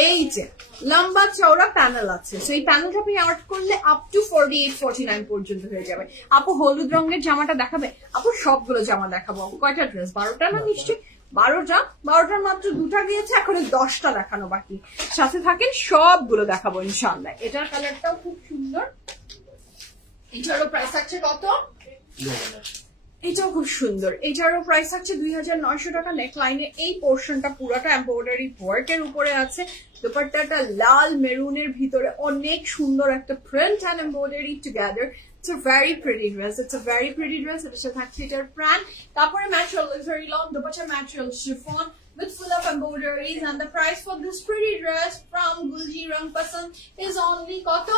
এই যে লম্বা চওড়া প্যানেল আছে। সো এই প্যানেলটা আপনি আর্ট করলে আপ টু 48-49 পর্যন্ত হয়ে যাবে। আপু হলুদ রঙের জামাটা দেখাবে? আপু সবগুলো জামা দেখাবো। কয়টা ড্রেস? 12টা না নিশ্চয়ই? 12টার মাত্র 2টা গিয়েছে, এখন 10টা দেখানো বাকি। সাথে থাকেন, সবগুলো দেখাবো ইনশাআল্লাহ। এটার কালারটাও খুব সুন্দর। এটারও প্রাইস থাকছে কত? এটাও খুব সুন্দর। এটারও প্রাইস থাকছে 2900 টাকা। নেক লাইনে এই পোর্শনটা পুরোটা এমব্রয়ডারি ওয়ার্কের উপরে আছে। দোপাট্টাটা লাল মেরুনের ভিতরে অনেক সুন্দর একটা print and embroidery together. It's a very pretty dress. It's a very pretty dress. It's a থাকছে প্যান্ট, কাপড়ের ম্যাটেরিয়াল লাক্সারি লং, দোপাট্টার material chiffon with full of embroideries, and the price for this pretty dress from Gulji Rang Pasand is only কত?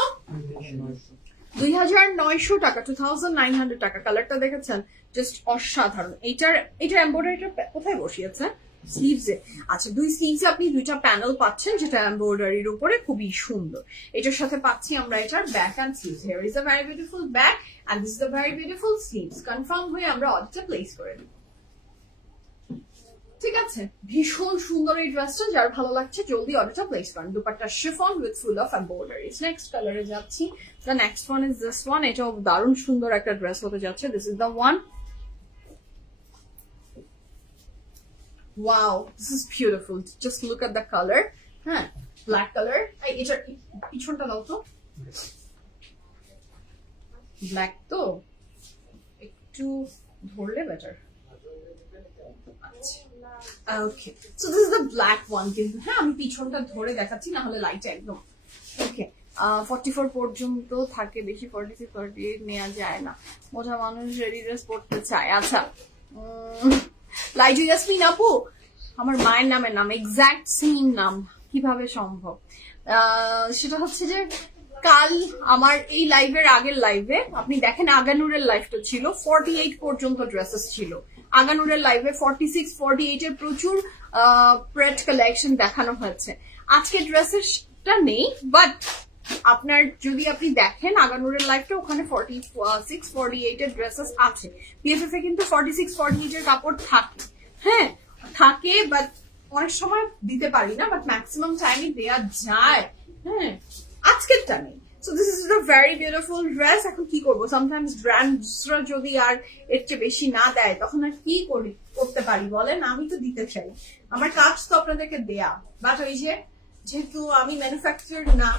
2900 টাকা, 2900 টাকা। কালারটা দেখেছেন, just অসাধারণ। এটার এমব্রয়ডারিটা কোথায় বসিয়েছে? স্লিভসে। আচ্ছা, 2 স্লিভসে আপনি 2টা প্যানেল পাচ্ছেন, যেটা এমব্রয়ডারির উপরে খুবই সুন্দর। এটার সাথে পাচ্ছি আমরা এটার back and sleeves. Here is a very beautiful back end this is a very beautiful sleeves. Confirm হয়ে আমরা অর্ডারটা প্লেস করে দিই, ঠিক আছে। ভীষণ সুন্দর এই ড্রেসটা, যার ভালো লাগছে জলদি অর্ডারটা প্লেস করেন। Dupatta chiffon with full of embroideries. Next কালারে যাচ্ছি। The next one is this one. এটাও দারুণ সুন্দর একটা ড্রেস হতে যাচ্ছে। This is the one. Wow, this is beautiful. Just look at the color. হ্যাঁ, ব্ল্যাক কালার। এটার পিছনটা দাও তো। ব্ল্যাক তো একটু ধরলে better. Okay, so this is the black one. কিন্তু হ্যাঁ, আমি পিছনটা ধরে দেখাচ্ছি, না হলে লাইট একদম। ওকে, 44 পর্যন্ত থাকে, বেশি 46 48 নেওয়া যায় না। মোটা মানুষ রেডি ড্রেস পড়তে চায়। আচ্ছা, লাইজু ইয়াসমিন আপু, আমার মায়ের নামের নাম এক্সাক্ট সেম নাম, কিভাবে সম্ভব? সেটা হচ্ছে যে কাল আমার এই লাইভের আগের লাইভে আপনি দেখেন, আগানুরের লাইভটা ছিল 48 পর্যন্ত ড্রেসেস ছিল। আগানুরের লাইভে 46 48 এর প্রচুর প্রেট কালেকশন দেখানো হয়েছে। আজকে ড্রেসেসটা নেই, বাট আপনার যদি আপনি দেখেন আগানুরের লাইভটা, ওখানে 46 48 এর ড্রেসেস আছে। পিএফএফ এ কিন্তু 46 48 এর কাপড় থাকে, হ্যাঁ থাকে, বাট অনেক সময় দিতে পারি না, বাট ম্যাক্সিমাম টাইমে দেওয়া যায়। হ্যাঁ, আজকেরটা নেই। So this is a very beautiful dress. এখন কি করব, sometimes brandsরা যদি আর এর চেয়ে বেশি না দেয় তখন আর কি করতে পারি বলেন? আমি তো দিতে চাই, আমার কাজ তো আপনাদেরকে দেয়া, বাট ওই যে যেহেতু আমি ম্যানুফ্যাকচার না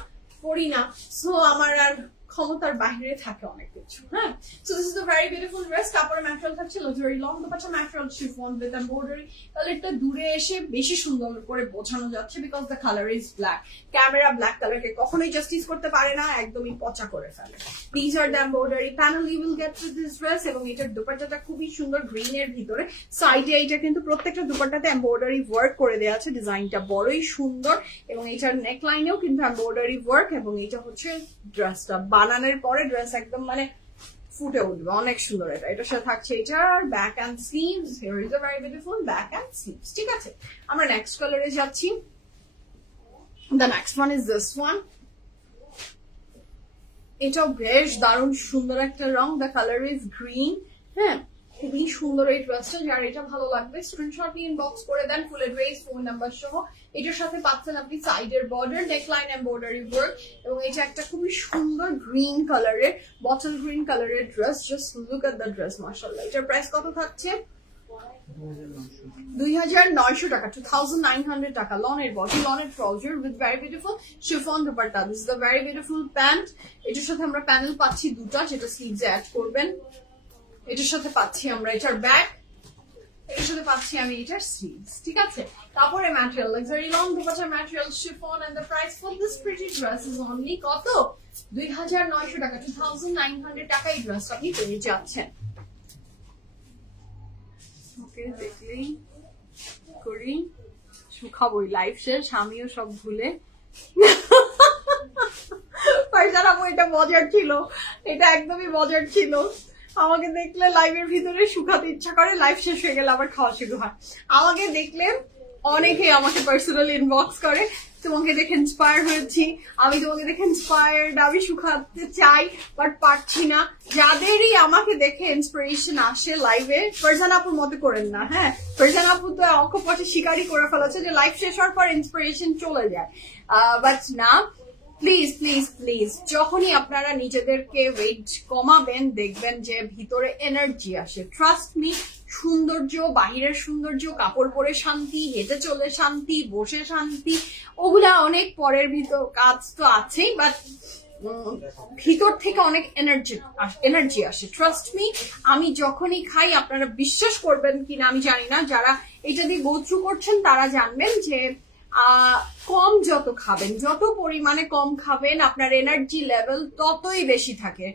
করি না, সো আমার আর ক্ষমতার বাইরে থাকে অনেক কিছু। হ্যাঁ, so this is a very beautiful dress. কাপড়ে ম্যাটেরিয়াল থাকছে luxury long dupatta material chiffon with embroidery. কালারটা দূরে এসে বেশি সুন্দর করে বোঝানো যাচ্ছে because the colour is black. Camera black কালারকে কখনোই জাস্টিস করতে পারে না, একদমই পচা করে ফেলে। This are the embroidery panel you will get with this dress. এবং এটার দুপাট্টাটা খুবই সুন্দর গ্রিন এর ভিতরে, সাইডে এটা কিন্তু প্রত্যেকটা দুপাট্টাতে এমব্রয়ডারি ওয়ার্ক করে দেওয়া আছে। ডিজাইনটা বড়ই সুন্দর এবং এটার নেকলাইনেও কিন্তু এমব্রয়ডারি ওয়ার্ক। এবং এটা হচ্ছে ড্রেসটা বানানোর পরে ড্রেস একদম মানে ফুটে উঠবে, অনেক সুন্দর। এটার সাথে থাকছে এটার back and sleeves. Here is a very beautiful back and sleeves. ঠিক আছে, আমরা নেক্সট কালারে যাচ্ছি। The next one is this one. এটাও বেশ দারুণ সুন্দর একটা রং। The colour is green. হ্যাঁ, খুবই সুন্দর এই ড্রেসটা। যার এটা ভালো লাগবে স্ক্রিনশট নিয়ে ইনবক্স করে দেন ফুল অ্যাড্রেস ফোন নাম্বার সহ। এটার সাথে পাচ্ছেন আপনি সাইডের বর্ডার, নেকলাইন এমব্রয়ডারি ওয়ার্ক। এবং এটা একটা খুবই সুন্দর গ্রিন কালারের, বটল গ্রিন কালারের dress. Just look at the dress, মাশাআল্লাহ। এটার প্রাইস কত থাকছে? 2900 টাকা, 2900 টাকা। লনের বডি, লনের trouser with very beautiful chiffon dupatta. This is a very beautiful pant. এটার সাথে আমরা প্যানেল পাচ্ছি দুটা, যেটা স্লিভসে অ্যাড করবেন। এটার সাথে পাচ্ছি আমরা এটার ব্যাক, এটার সাথে পাচ্ছি আমি এটার স্লিভস। ঠিক আছে, তারপরে material luxury long dupatta material chiffon and the price for this pretty dress is only কত? 2900 টাকা, 2900 টাকা এই ড্রেস আপনি পেয়ে যাচ্ছেন। ওকে, দেখলেই করি শুকাবই, লাইফ শেষ, আমিও সব ভুলে। পয়সার আপু এটা মজার ছিল, এটা একদমই মজার ছিল। আমাকে দেখলে লাইভের ভিতরে শুকাতে ইচ্ছা করে, লাইভ শেষ হয়ে গেলে আবার খাওয়া শুরু হয়। আমাকে দেখলে অনেকেই আমাকে পার্সোনালি ইনবক্স করে, তোমাকে দেখে ইন্সপায়ার হয়েছি, আমি তোমাকে দেখে ইন্সপায়ার্ড, আমি শুকাতে চাই বাট পারছি না। যাদেরই আমাকে দেখে ইন্সপিরেশন আসে লাইভে, ফারজান আপুর মতো করেন না। হ্যাঁ, ফারজান আপু তো অকপটে শিকারই করে ফেলেছে যে লাইভ শেষ হওয়ার পর ইন্সপিরেশন চলে যায়, বাট না, প্লিজ প্লিজ প্লিজ, যখনই আপনারা নিজেদেরকে ওয়েট কমাবেন দেখবেন যে ভিতরে এনার্জি আসে। ট্রাস্ট মি, সৌন্দর্য, বাহিরের সৌন্দর্য, কাপড় পরে শান্তি, হেঁটে চলে শান্তি, বসে শান্তি, ওগুলা অনেক পরের ভিতর কাজ তো আছেই, বাট ভিতর থেকে অনেক এনার্জি আসে। ট্রাস্ট মি, আমি যখনই খাই, আপনারা বিশ্বাস করবেন কিনা আমি জানি না, যারা এটা দিয়ে গো থ্রু করছেন তারা জানবেন যে কম যত খাবেন, যত পরিমাণে কম খাবেন আপনার এনার্জি লেভেল ততই বেশি থাকে।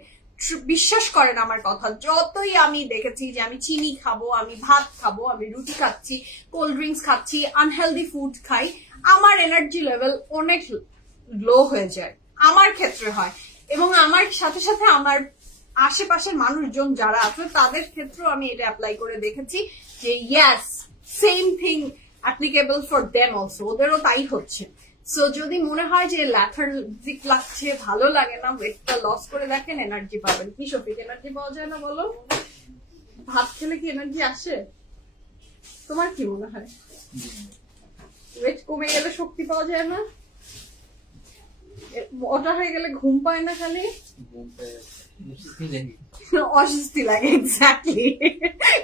বিশ্বাস করেন আমার কথা, যতই আমি দেখেছি যে আমি চিনি খাবো, আমি ভাত খাবো, আমি রুটি খাচ্ছি, কোল্ড ড্রিঙ্কস খাচ্ছি, আনহেলদি ফুড খাই, আমার এনার্জি লেভেল অনেক লো হয়ে যায়, আমার ক্ষেত্রে হয়। এবং আমার সাথে সাথে আমার আশেপাশের মানুষজন যারা আছে তাদের ক্ষেত্রেও আমি এটা অ্যাপ্লাই করে দেখেছি যে yes, same thing applicable for them also, ওদেরও তাই হচ্ছে। সো যদি মনে হয় যে ল্যাথার্জিক লাগছে, ভালো লাগে না, ওয়েটটা লস করে দেখেন, এনার্জি পাবেন। কি শফিক, এনার্জি পাওয়া যায় না বলো? ভাত খেলে কি এনার্জি আসে? তোমার কি মনে হয়? ওয়েট কমে গেলে শক্তি পাওয়া যায় না? মোটা হয়ে গেলে ঘুম পায় না, খালি অস্বস্তি লাগে। এক্স্যাক্টলি,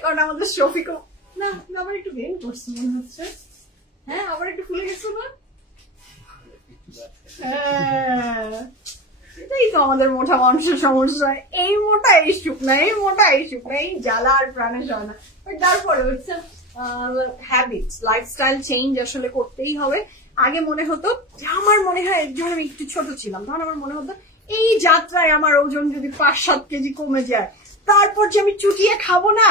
কারণ আমাদের শফিকও না, আবার একটু গেইন করছে মনে হচ্ছে। হ্যাঁ, আবার একটু ফুলে গেছে না? এটাই তো আমাদের মোটা মানুষের সমস্যা, এই মোটা এই শুকনা, এই মোটা এই শুকনা, এই জ্বালা আর প্রাণে সয় না। তারপরে হচ্ছে হ্যাবিটস, লাইফস্টাইল চেঞ্জ আসলে করতেই হবে। আগে মনে হতো, আমার মনে হয় যখন আমি একটু ছোট ছিলাম তখন আমার মনে হতো এই যাত্রায় আমার ওজন যদি 5-7 কেজি কমে যায়, তারপর যে আমি চুটিয়ে খাবো না,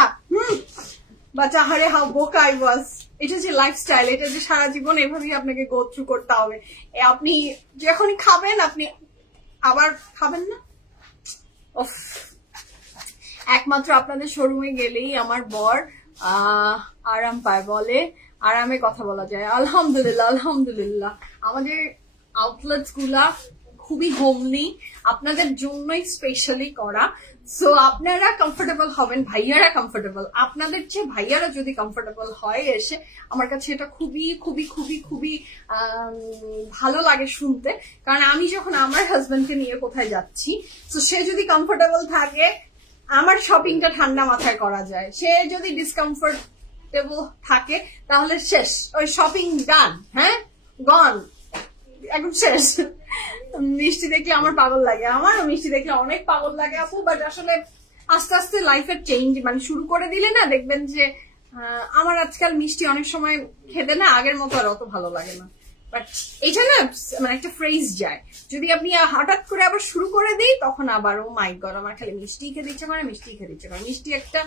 বা চাহারে হাউ বোকা আই ওয়াজ। এটা যে লাইফস্টাইল, এটা যে সারা জীবন এভাবেই আপনাকে গো থ্রু করতে হবে। আপনি যখনই খাবেন আপনি আবার খাবেন না। একমাত্র আপনাদের শোরুমে গেলেই আমার বর আরাম পায়, বলে আরামে কথা বলা যায়। আলহামদুলিল্লাহ, আলহামদুলিল্লাহ, আমাদের আউটলেটস গুলা খুবই হোমলি, আপনাদের জন্যই স্পেশালি করা। সো আপনারা কমফোর্টেবল হবেন, ভাইয়ারা কমফোর্টেবল, আপনাদের চেয়ে ভাইয়ারা যদি কমফোর্টেবল হয় এসে, আমার কাছে এটা খুবই খুবই খুবই খুবই ভালো লাগে শুনতে। কারণ আমি যখন আমার হাজবেন্ডকে নিয়ে কোথায় যাচ্ছি, তো সে যদি কমফোর্টেবল থাকে আমার শপিংটা ঠান্ডা মাথায় করা যায়। সে যদি ডিসকমফোর্টেবল থাকে তাহলে শেষ, ওই শপিং ডান, হ্যাঁ গন, একদম শেষ। মিষ্টি দেখলে আমার পাগল লাগে, আমারও মিষ্টি দেখলে অনেক পাগল লাগে আপু। বাট আসলে আস্তে আস্তে লাইফের চেঞ্জ মানে শুরু করে দিলে না, দেখবেন যে আমার আজকাল মিষ্টি অনেক সময় খেতে না আগের মতো আর অত ভালো লাগে না। বাট এটা না মানে একটা ফ্রেজ যায়, যদি আপনি হঠাৎ করে আবার শুরু করে দিই তখন আবার ও মাই গড আমার খালি মিষ্টি খেতে ইচ্ছে করে, মিষ্টি খেতে ইচ্ছে করে। মিষ্টি একটা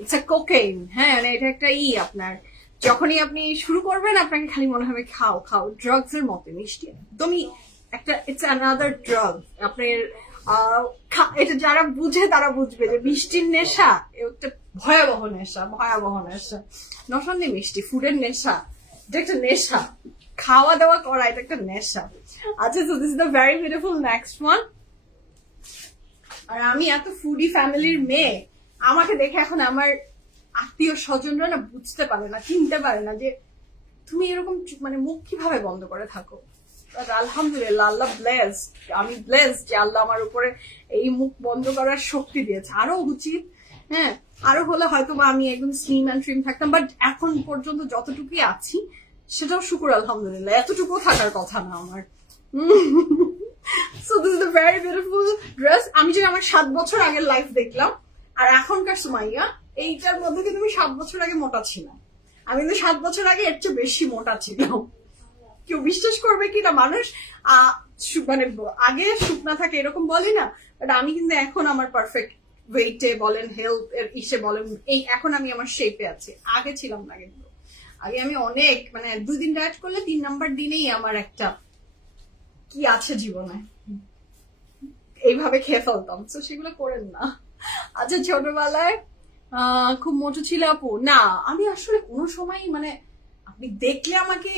ইটস আ কোকেইন, হ্যাঁ মানে এটা একটা আপনার যখনই আপনি শুরু করবেন আপনাকে খালি মনে হবে খাও খাও, ড্রাগস এর মতো মিষ্টি একদমই একটা, ইটস অ্যানাদার ড্রাগ। আপনার এটা যারা বুঝে তারা বুঝবে যে মিষ্টির নেশা একটা ভয়াবহ নেশা, ভয়াবহ নেশা। নট অনলি মিষ্টি, ফুডের নেশা, এটা একটা নেশা, খাওয়া দাওয়া করা এটা একটা নেশা। আচ্ছা, so this is the very beautiful next one. আর আমি এত ফুডি ফ্যামিলির মেয়ে, আমাকে দেখে এখন আমার আত্মীয় স্বজনরা না বুঝতে পারে না, চিনতে পারে না যে তুমি এরকম মানে মুখ কিভাবে বন্ধ করে থাকো। আলহামদুলিল্লাহ, আল্লাহ ব্লেসড, আমি ব্লেসড যে আল্লাহ আমার উপরে এই মুখ বন্ধ করার শক্তি দিয়েছে। আরো উচিত, হ্যাঁ আরো হলে হয়তো বা আমি একদম স্লিম অ্যান্ড ট্রিম থাকতাম, বাট এখন পর্যন্ত যতটুকুই আছি সেটাও শুকুর আলহামদুলিল্লাহ, এতটুকু থাকার কথা না আমার। So this is the very beautiful dress. আমি যে আমার 7 বছর আগের লাইফ দেখলাম আর এখনকার সুমাইয়া, এইটার মধ্যে কিন্তু আমি 7 বছর আগে মোটা ছিলাম। আমি কিন্তু 7 বছর আগে এর চেয়ে বেশি মোটা ছিলাম। কেউ বিশ্বাস করবে কিনা, মানুষ মানে আগে শুকনা থাকে এরকম বলে না, বাট আমি কিন্তু এখন আমার পারফেক্ট ওয়েটে বলেন, হেলথ এর ইসে বলেন, এই এখন আমি আমার শেপে আছি, আগে ছিলাম না। কিন্তু আগে আমি অনেক মানে 2 দিন ডায়েট করলে 3 নাম্বার দিনেই আমার একটা কি আছে জীবনে এইভাবে খেয়ে ফেলতাম। তো সেগুলো করেন না। আচ্ছা, ছোটবেলায় খুব মোটো ছিল আপু? না, আমি আসলে কোনো সময় মানে আপনি দেখলে আমাকে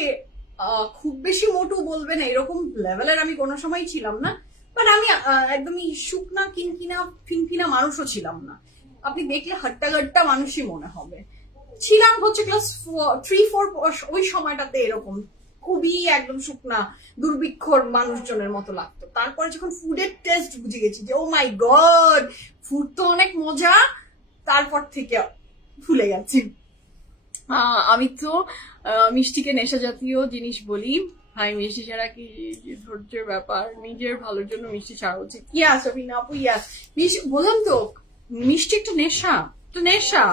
খুব বেশি মোটু বলবেন এরকম লেভেলের আমি কোনো সময় ছিলাম না। বাট আমি একদমই শুকনা কিনকিনা ফিনফিনা মানুষও ছিলাম না। আপনি দেখলে হাট্টা গাট্টা মানুষই মনে হবে। ছিলাম হচ্ছে ক্লাস 3-4 ওই সময়টাতে এরকম খুবই একদম শুকনা দুর্ভিক্ষর মানুষজনের মতো লাগতো। তারপরে যখন ফুডের টেস্ট বুঝে গেছি যে ও মাই গড ফুড তো অনেক মজা, তারপর থেকে ভুলে গেছি। আমি তো মিষ্টিকে নেশা জাতীয় জিনিস বলি। ভাই মিষ্টি ছাড়া কি ধৈর্যের ব্যাপার, নিজের ভালোর জন্য মিষ্টি ছাড়া উচিত। ইয়াস অভিনা আপু, ইয়াস বললাম তো মিষ্টি একটা নেশা, একটা নেশা।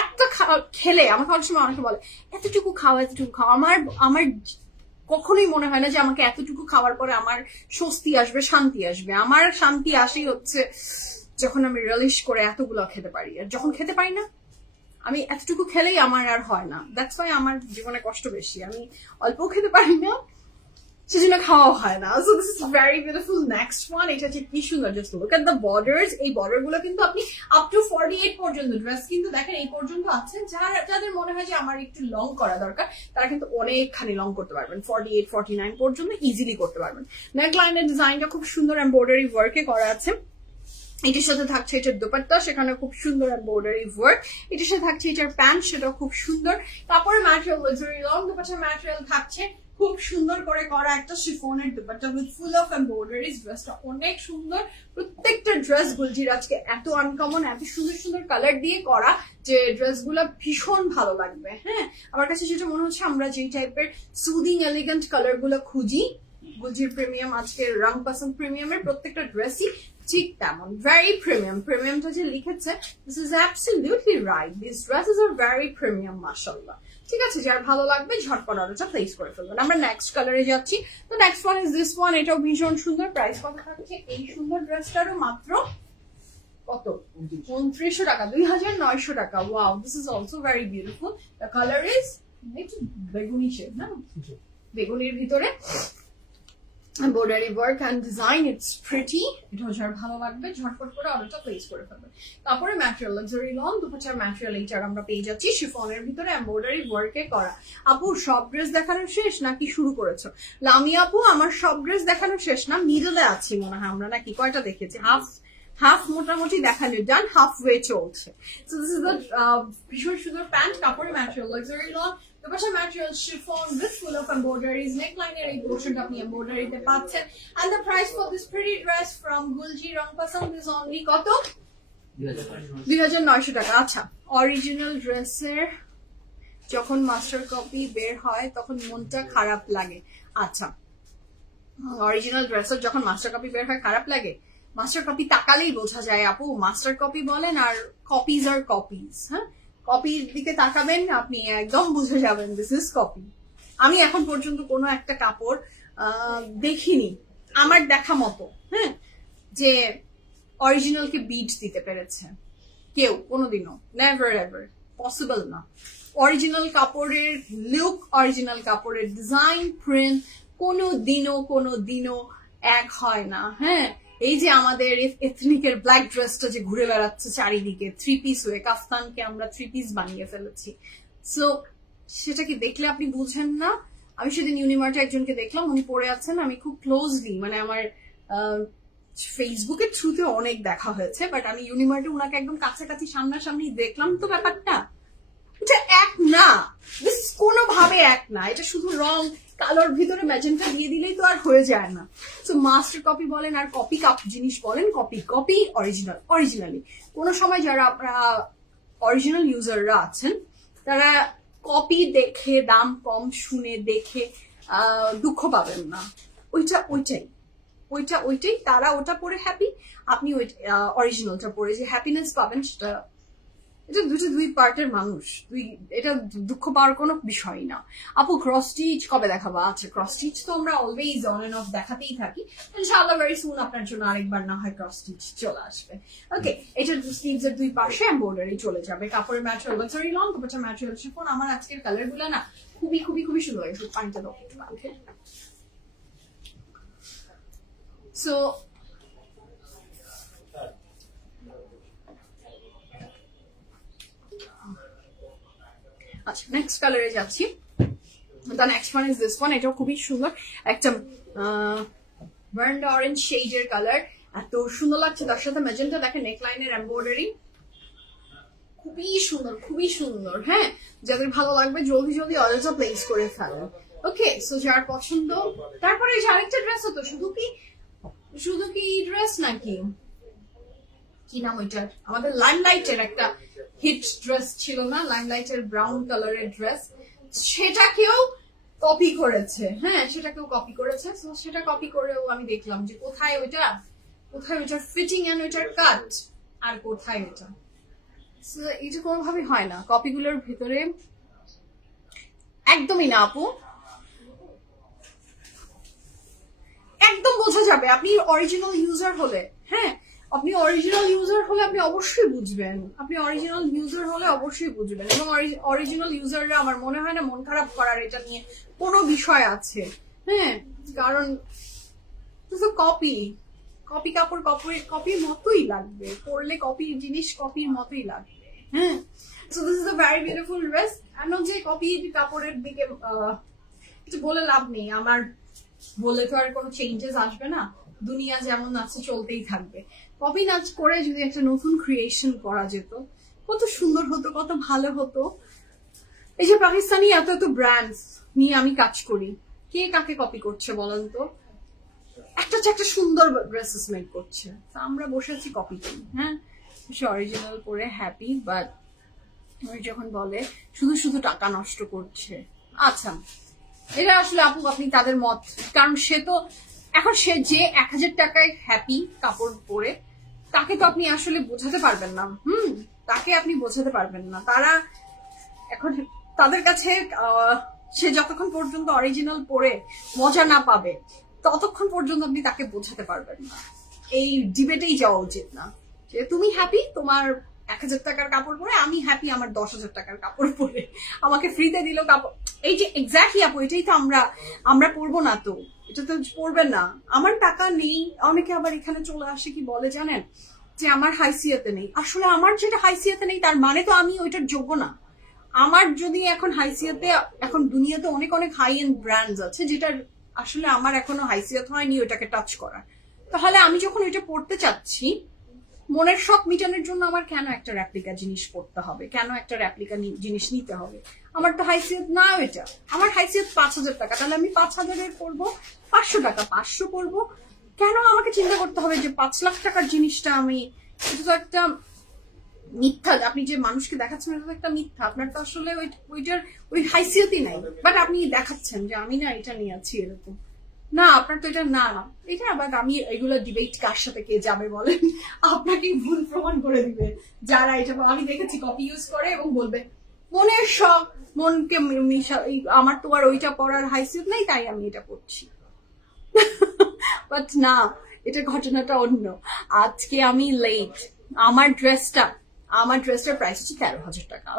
একটা খেলে আমাকে অনেক সময় অনেকে বলে এতটুকু খাও এতটুকু খাও। আমার কখনোই মনে হয় না যে আমাকে এতটুকু খাওয়ার পরে আমার স্বস্তি আসবে, শান্তি আসবে। আমার শান্তি আসেই হচ্ছে যখন আমি রিলিশ করে এতগুলো খেতে পারি। আর যখন খেতে পারি না, আমি এতটুকু খেলেই আমার আর হয় না। দ্যাটস ওয়াই আমার জীবনে কষ্ট বেশি। আমি অল্প খেতে পারি না, সেজন্য খাওয়া হয় না। So this is very beautiful next one. এটা হচ্ছে কি সুন্দর, just look at the borders. এই বর্ডার গুলো কিন্তু আপনি আপ টু 48 পর্যন্ত ড্রেস কিন্তু দেখেন এই পর্যন্ত আছে। যাদের মনে হয় যে আমার একটু লং করা দরকার, তারা কিন্তু অনেকখানি লং করতে পারবেন, 48-49 পর্যন্ত ইজিলি করতে পারবেন। নেক লাইনের ডিজাইনটা খুব সুন্দর এমব্রয়ডারি ওয়ার্কে করা আছে। এটার সাথে থাকছে এটার দোপাট্টা, সেখানে খুব সুন্দর এমব্রয়ডারি ওয়ার্ক। এটার সাথে থাকছে এটার প্যান্ট, সেটাও খুব সুন্দর। তারপরে ম্যাটেরিয়াল লাক্সারি লং দোপাট্টার ম্যাটেরিয়াল থাকছে খুব সুন্দর করে করা একটা শিফনের dupatta with full of embroideries. ড্রেসটা অনেক সুন্দর। প্রত্যেকটা ড্রেস গুলজির আজকে এত আনকমন, এত সুন্দর সুন্দর কালার দিয়ে করা যে ড্রেসগুলো ভীষণ ভালো লাগবে। হ্যাঁ, আমার কাছে যেটা মনে হচ্ছে আমরা যেই টাইপের সুদিং এলিগেন্ট কালার গুলো খুঁজি, গুলজির প্রিমিয়াম আজকে রং পছন্দ প্রিমিয়ামের প্রত্যেকটা ড্রেসই ঠিক তেমন ভেরি প্রিমিয়াম। প্রিমিয়ামটা যে লিখেছে, this is absolutely right, this dresses are very premium মাশাআল্লাহ। ঠিক আছে, যার ভালো লাগবে ঝটপট অর্ডারটা প্লেস করে ফেলবেন। আমরা নেক্সট কালারে যাচ্ছি। তো next one is this one. এটাও ভীষণ সুন্দর। প্রাইস কত থাকছে এই সুন্দর ড্রেসটারও? মাত্র কত? 2900 টাকা, 2900 টাকা। Wow, this is also very beautiful. The colour is বেগুনি শেড, না বেগুনির ভিতরে embroidery work and design, it's pretty. এটা যার ভালো লাগবে ঝটপট করে অর্ডারটা প্লেস করে ফেলবেন। তারপরে ম্যাটেরিয়াল লাক্সারি লং দুপাট্টার ম্যাটেরিয়াল এইটার আমরা পেয়ে যাচ্ছি শিফনের ভিতরে এমব্রয়ডারি ওয়ার্কে করা। আপু সব ড্রেস দেখানো শেষ নাকি শুরু করেছো? লামি আপু আমার সব ড্রেস দেখানো শেষ না, মিডলে আছি মনে হয় আমরা, নাকি কয়টা দেখেছি? হাফ মোটামুটি দেখানো ডান, হাফ ওয়ে চলছে। সো দিস ইজ দ্য ভীষণ সুন্দর প্যান্ট, কাপড়ের ম্যাটেরিয়াল লাক্সারি লন, দুপাশা material chiffon with full of embroideries, নেকলাইনের এই পোর্শনটা আপনি এমব্রয়ডারিতে পাচ্ছেন। And the price for this pretty dress from Gulji রং পছন্দ ইজ অনলি কত? 2900 টাকা। আচ্ছা, অরিজিনাল ড্রেসের যখন মাস্টার কপি বের হয় তখন মনটা খারাপ লাগে। আচ্ছা, অরিজিনাল ড্রেসের যখন মাস্টার কপি বের হয় খারাপ লাগে? মাস্টার কপি তাকালেই বোঝা যায় আপু, মাস্টার কপি বলেন আর কপিজ আর কপিজ। হ্যাঁ, কপির দিকে তাকাবেন আপনি একদম বুঝে যাবেন দিস ইজ কপি। আমি এখন পর্যন্ত কোনো একটা কাপড় দেখিনি আমার দেখা মতো, হ্যাঁ, যে অরিজিনালকে বিট দিতে পেরেছে কেউ কোনোদিনও, নেভার এভার, পসিবল না। অরিজিনাল কাপড়ের লুক, অরিজিনাল কাপড়ের ডিজাইন, প্রিন্ট কোনো দিনও এক হয় না। হ্যাঁ, এই যে আমাদের এথনিকের ব্ল্যাক ড্রেসটা যে ঘুরে বেড়াচ্ছে চারিদিকে থ্রি পিস হয়ে, কাফতানকে আমরা থ্রি পিস বানিয়ে ফেলেছি। সো সেটা কি দেখলে আপনি বুঝেন না? আমি সেদিন ইউনিমার্টে একজনকে দেখলাম, উনি পরে আছেন, আমি খুব ক্লোজলি মানে আমার ফেসবুকের থ্রুতে অনেক দেখা হয়েছে, বাট আমি ইউনিমার্টে উনাকে একদম কাছাকাছি সামনাসামনি দেখলাম, তো ব্যাপারটা এটা এক না, কোনোভাবে এক না। এটা শুধু রং কালোর ভিতরে ম্যাজেন্টা দিয়ে দিলেই তো আর হয়ে যায় না। সো মাস্টার কপি বলেন আর কপি কাপ জিনিস বলেন, কপি অরিজিনালি কোনো সময় যারা আপনারা অরিজিনাল ইউজাররা আছেন তারা কপি দেখে দাম কম শুনে দেখে দুঃখ পাবেন না। ওইটাই তারা ওটা পরে হ্যাপি, আপনি ওই অরিজিনালটা পরে যে হ্যাপিনেস পাবেন সেটা, এটা দুই পার্টের মানুষ, এটা দুঃখ পাওয়ার কোনো বিষয় না। আপু ক্রস স্টিচ কবে দেখাবো? আচ্ছা, ক্রস স্টিচ তো আমরা অলওয়েজ অন এন্ড অফ দেখাতেই থাকি, ইনশাআল্লাহ ভেরি সুন আপনার জন্য আরেকবার না হয় ক্রস স্টিচ চলে আসবে। ওকে, এটার স্লিভস এর দুই পাশে এমব্রয়ডারি চলে যাবে, কাপড়ের ম্যাটেরিয়াল লাক্সারি লন, কাপড়ের ম্যাটেরিয়াল শিফন। আমার আজকের কালার গুলো না খুবই সুন্দর লাগে। পানিটা দাও একটু। সো আচ্ছা, নেক্সট কালারে যাচ্ছি। The next one is this one. এটাও খুবই সুন্দর, একটা বার্ন্ড অরেঞ্জ শেডের কালার, এত সুন্দর লাগছে। তার সাথে ম্যাজেন্টা, দেখেন নেকলাইনের এমব্রয়ডারি, খুবই সুন্দর। হ্যাঁ, যাদের ভালো লাগবে জলদি অর্ডারটা প্লেস করে ফেলেন। ওকে, সো যার পছন্দ। তারপরে এই যে আরেকটা ড্রেস হতো, শুধু কি ড্রেস নাকি কি নাম ওইটার, আমাদের লাইমলাইটের একটা হিট ড্রেস ছিল না, লাইমলাইটের ব্রাউন কালারের ড্রেস, সেটাকেও কপি করেছে। হ্যাঁ, সেটাকেও কপি করেছে। তো সেটা কপি করেও আমি দেখলাম যে কোথায় ওইটার ফিটিং এন্ড ওইটার কাট, আর কোথায় ওইটা। এটা কোনোভাবে হয় না কপিগুলোর ভিতরে, একদমই না আপু, একদম বোঝা যাবে আপনি অরিজিনাল ইউজার হলে। হ্যাঁ, আপনি অরিজিনাল ইউজার হলে আপনি অবশ্যই বুঝবেন, এবং অরিজিনাল ইউজাররা আমার মনে হয় না মন খারাপ করার এটা নিয়ে কোনো বিষয় আছে। হ্যাঁ, কারণ কপি কাপড় কপির মতোই লাগবে, পরলে কপির জিনিস কপির মতোই লাগবে। হ্যাঁ, so this is a very beautiful dress. এমন যে কপি কাপড়ের দিকে কিছু বলে লাভ নেই, আমার বললে তো আর কোনো চেঞ্জেস আসবে না, দুনিয়া যেমন আছে চলতেই থাকবে। কপি নাচ করে যদি একটা নতুন ক্রিয়েশন করা যেত কত সুন্দর হতো, কত ভালো হতো। এই যে পাকিস্তানি এত ব্র্যান্ডস নিয়ে আমি কাজ করি, কে কাকে কপি করছে বলেন তো? একটা সুন্দর ড্রেসেস মেক করছে, আমরা বসে আছি কপি করি। হ্যাঁ, সে অরিজিনাল করে হ্যাপি, বাট যখন বলে শুধু টাকা নষ্ট করছে। আচ্ছা, এটা আসলে আপু আপনি তাদের মত, কারণ সে যে 1000 টাকায় হ্যাপি কাপড় পরে, তাকে তো আপনি আসলে বোঝাতে পারবেন না। তাকে আপনি বোঝাতে পারবেন না। তারা এখন তাদের কাছে সে যতক্ষণ পর্যন্ত অরিজিনাল পরে মজা না পাবে ততক্ষণ পর্যন্ত আপনি তাকে বোঝাতে পারবেন না। এই ডিবেটেই যাওয়া উচিত না যে তুমি হ্যাপি তোমার 1000 টাকার কাপড় পরে, আমি হ্যাপি আমার 10,000 টাকার কাপড় পরে, আমাকে ফ্রিতে দিল কাপড়। এই যে এক্স্যাক্টলি আপু, এটাই তো আমরা পরবো না, তো এটা তো পরবেন না। আমার টাকা নেই, অনেকে আবার এখানে চলে আসে কি বলে জানেন, যে আমার হাইসিয়াতে নেই। আসলে আমার যেটা হাইসিয়াতে নেই তার মানে তো আমি ওইটার যোগ্য না। আমার যদি এখন হাইসিয়াতে, এখন দুনিয়াতে অনেক হাই এন্ড ব্র্যান্ডস আছে যেটা আসলে আমার এখনো হাইসিয়াত হয়নি ওইটাকে টাচ করা, তাহলে আমি যখন ওইটা পড়তে চাচ্ছি মনের শখ মিটানোর জন্য আমার কেন একটা রেপ্লিকা জিনিস পড়তে হবে, কেন একটা রেপ্লিকা জিনিস নিতে হবে? আমার তো হাইসিয়ত না এটা, আমার হাইসিয়ত 5,000 টাকা, তাহলে আমি 5,000-এর পড়বো, 500 টাকা 500 পড়বো। কেন আমাকে চিন্তা করতে হবে যে 5 লাখ টাকার জিনিসটা আমি, এটা তো একটা মিথ্যা। আপনি যে মানুষকে দেখাচ্ছেন এটা তো একটা মিথ্যা, আপনার তো আসলে ওইটার ওই হাইসিয়তই নাই, বাট আপনি দেখাচ্ছেন যে আমি না এটা নিয়ে আছি এরকম। না, আপনার তো এটা না, এটা আবার আমি এগুলো ডিবেট কার সাথে কে যাবে বলেন, আপনাকে ভুল প্রমাণ করে দিবে যারা এটা। আমি দেখেছি কপি ইউজ করে এবং বলবে মনের শখ, মনকে আমার তো আর ওইটা পড়ার হাইসিয়ত নাই তাই আমি এটা পড়ছি। বাট না, এটা ঘটনাটা অন্য। আজকে আমি লেট, আমার ড্রেসটার প্রাইস হচ্ছে 13,000 টাকা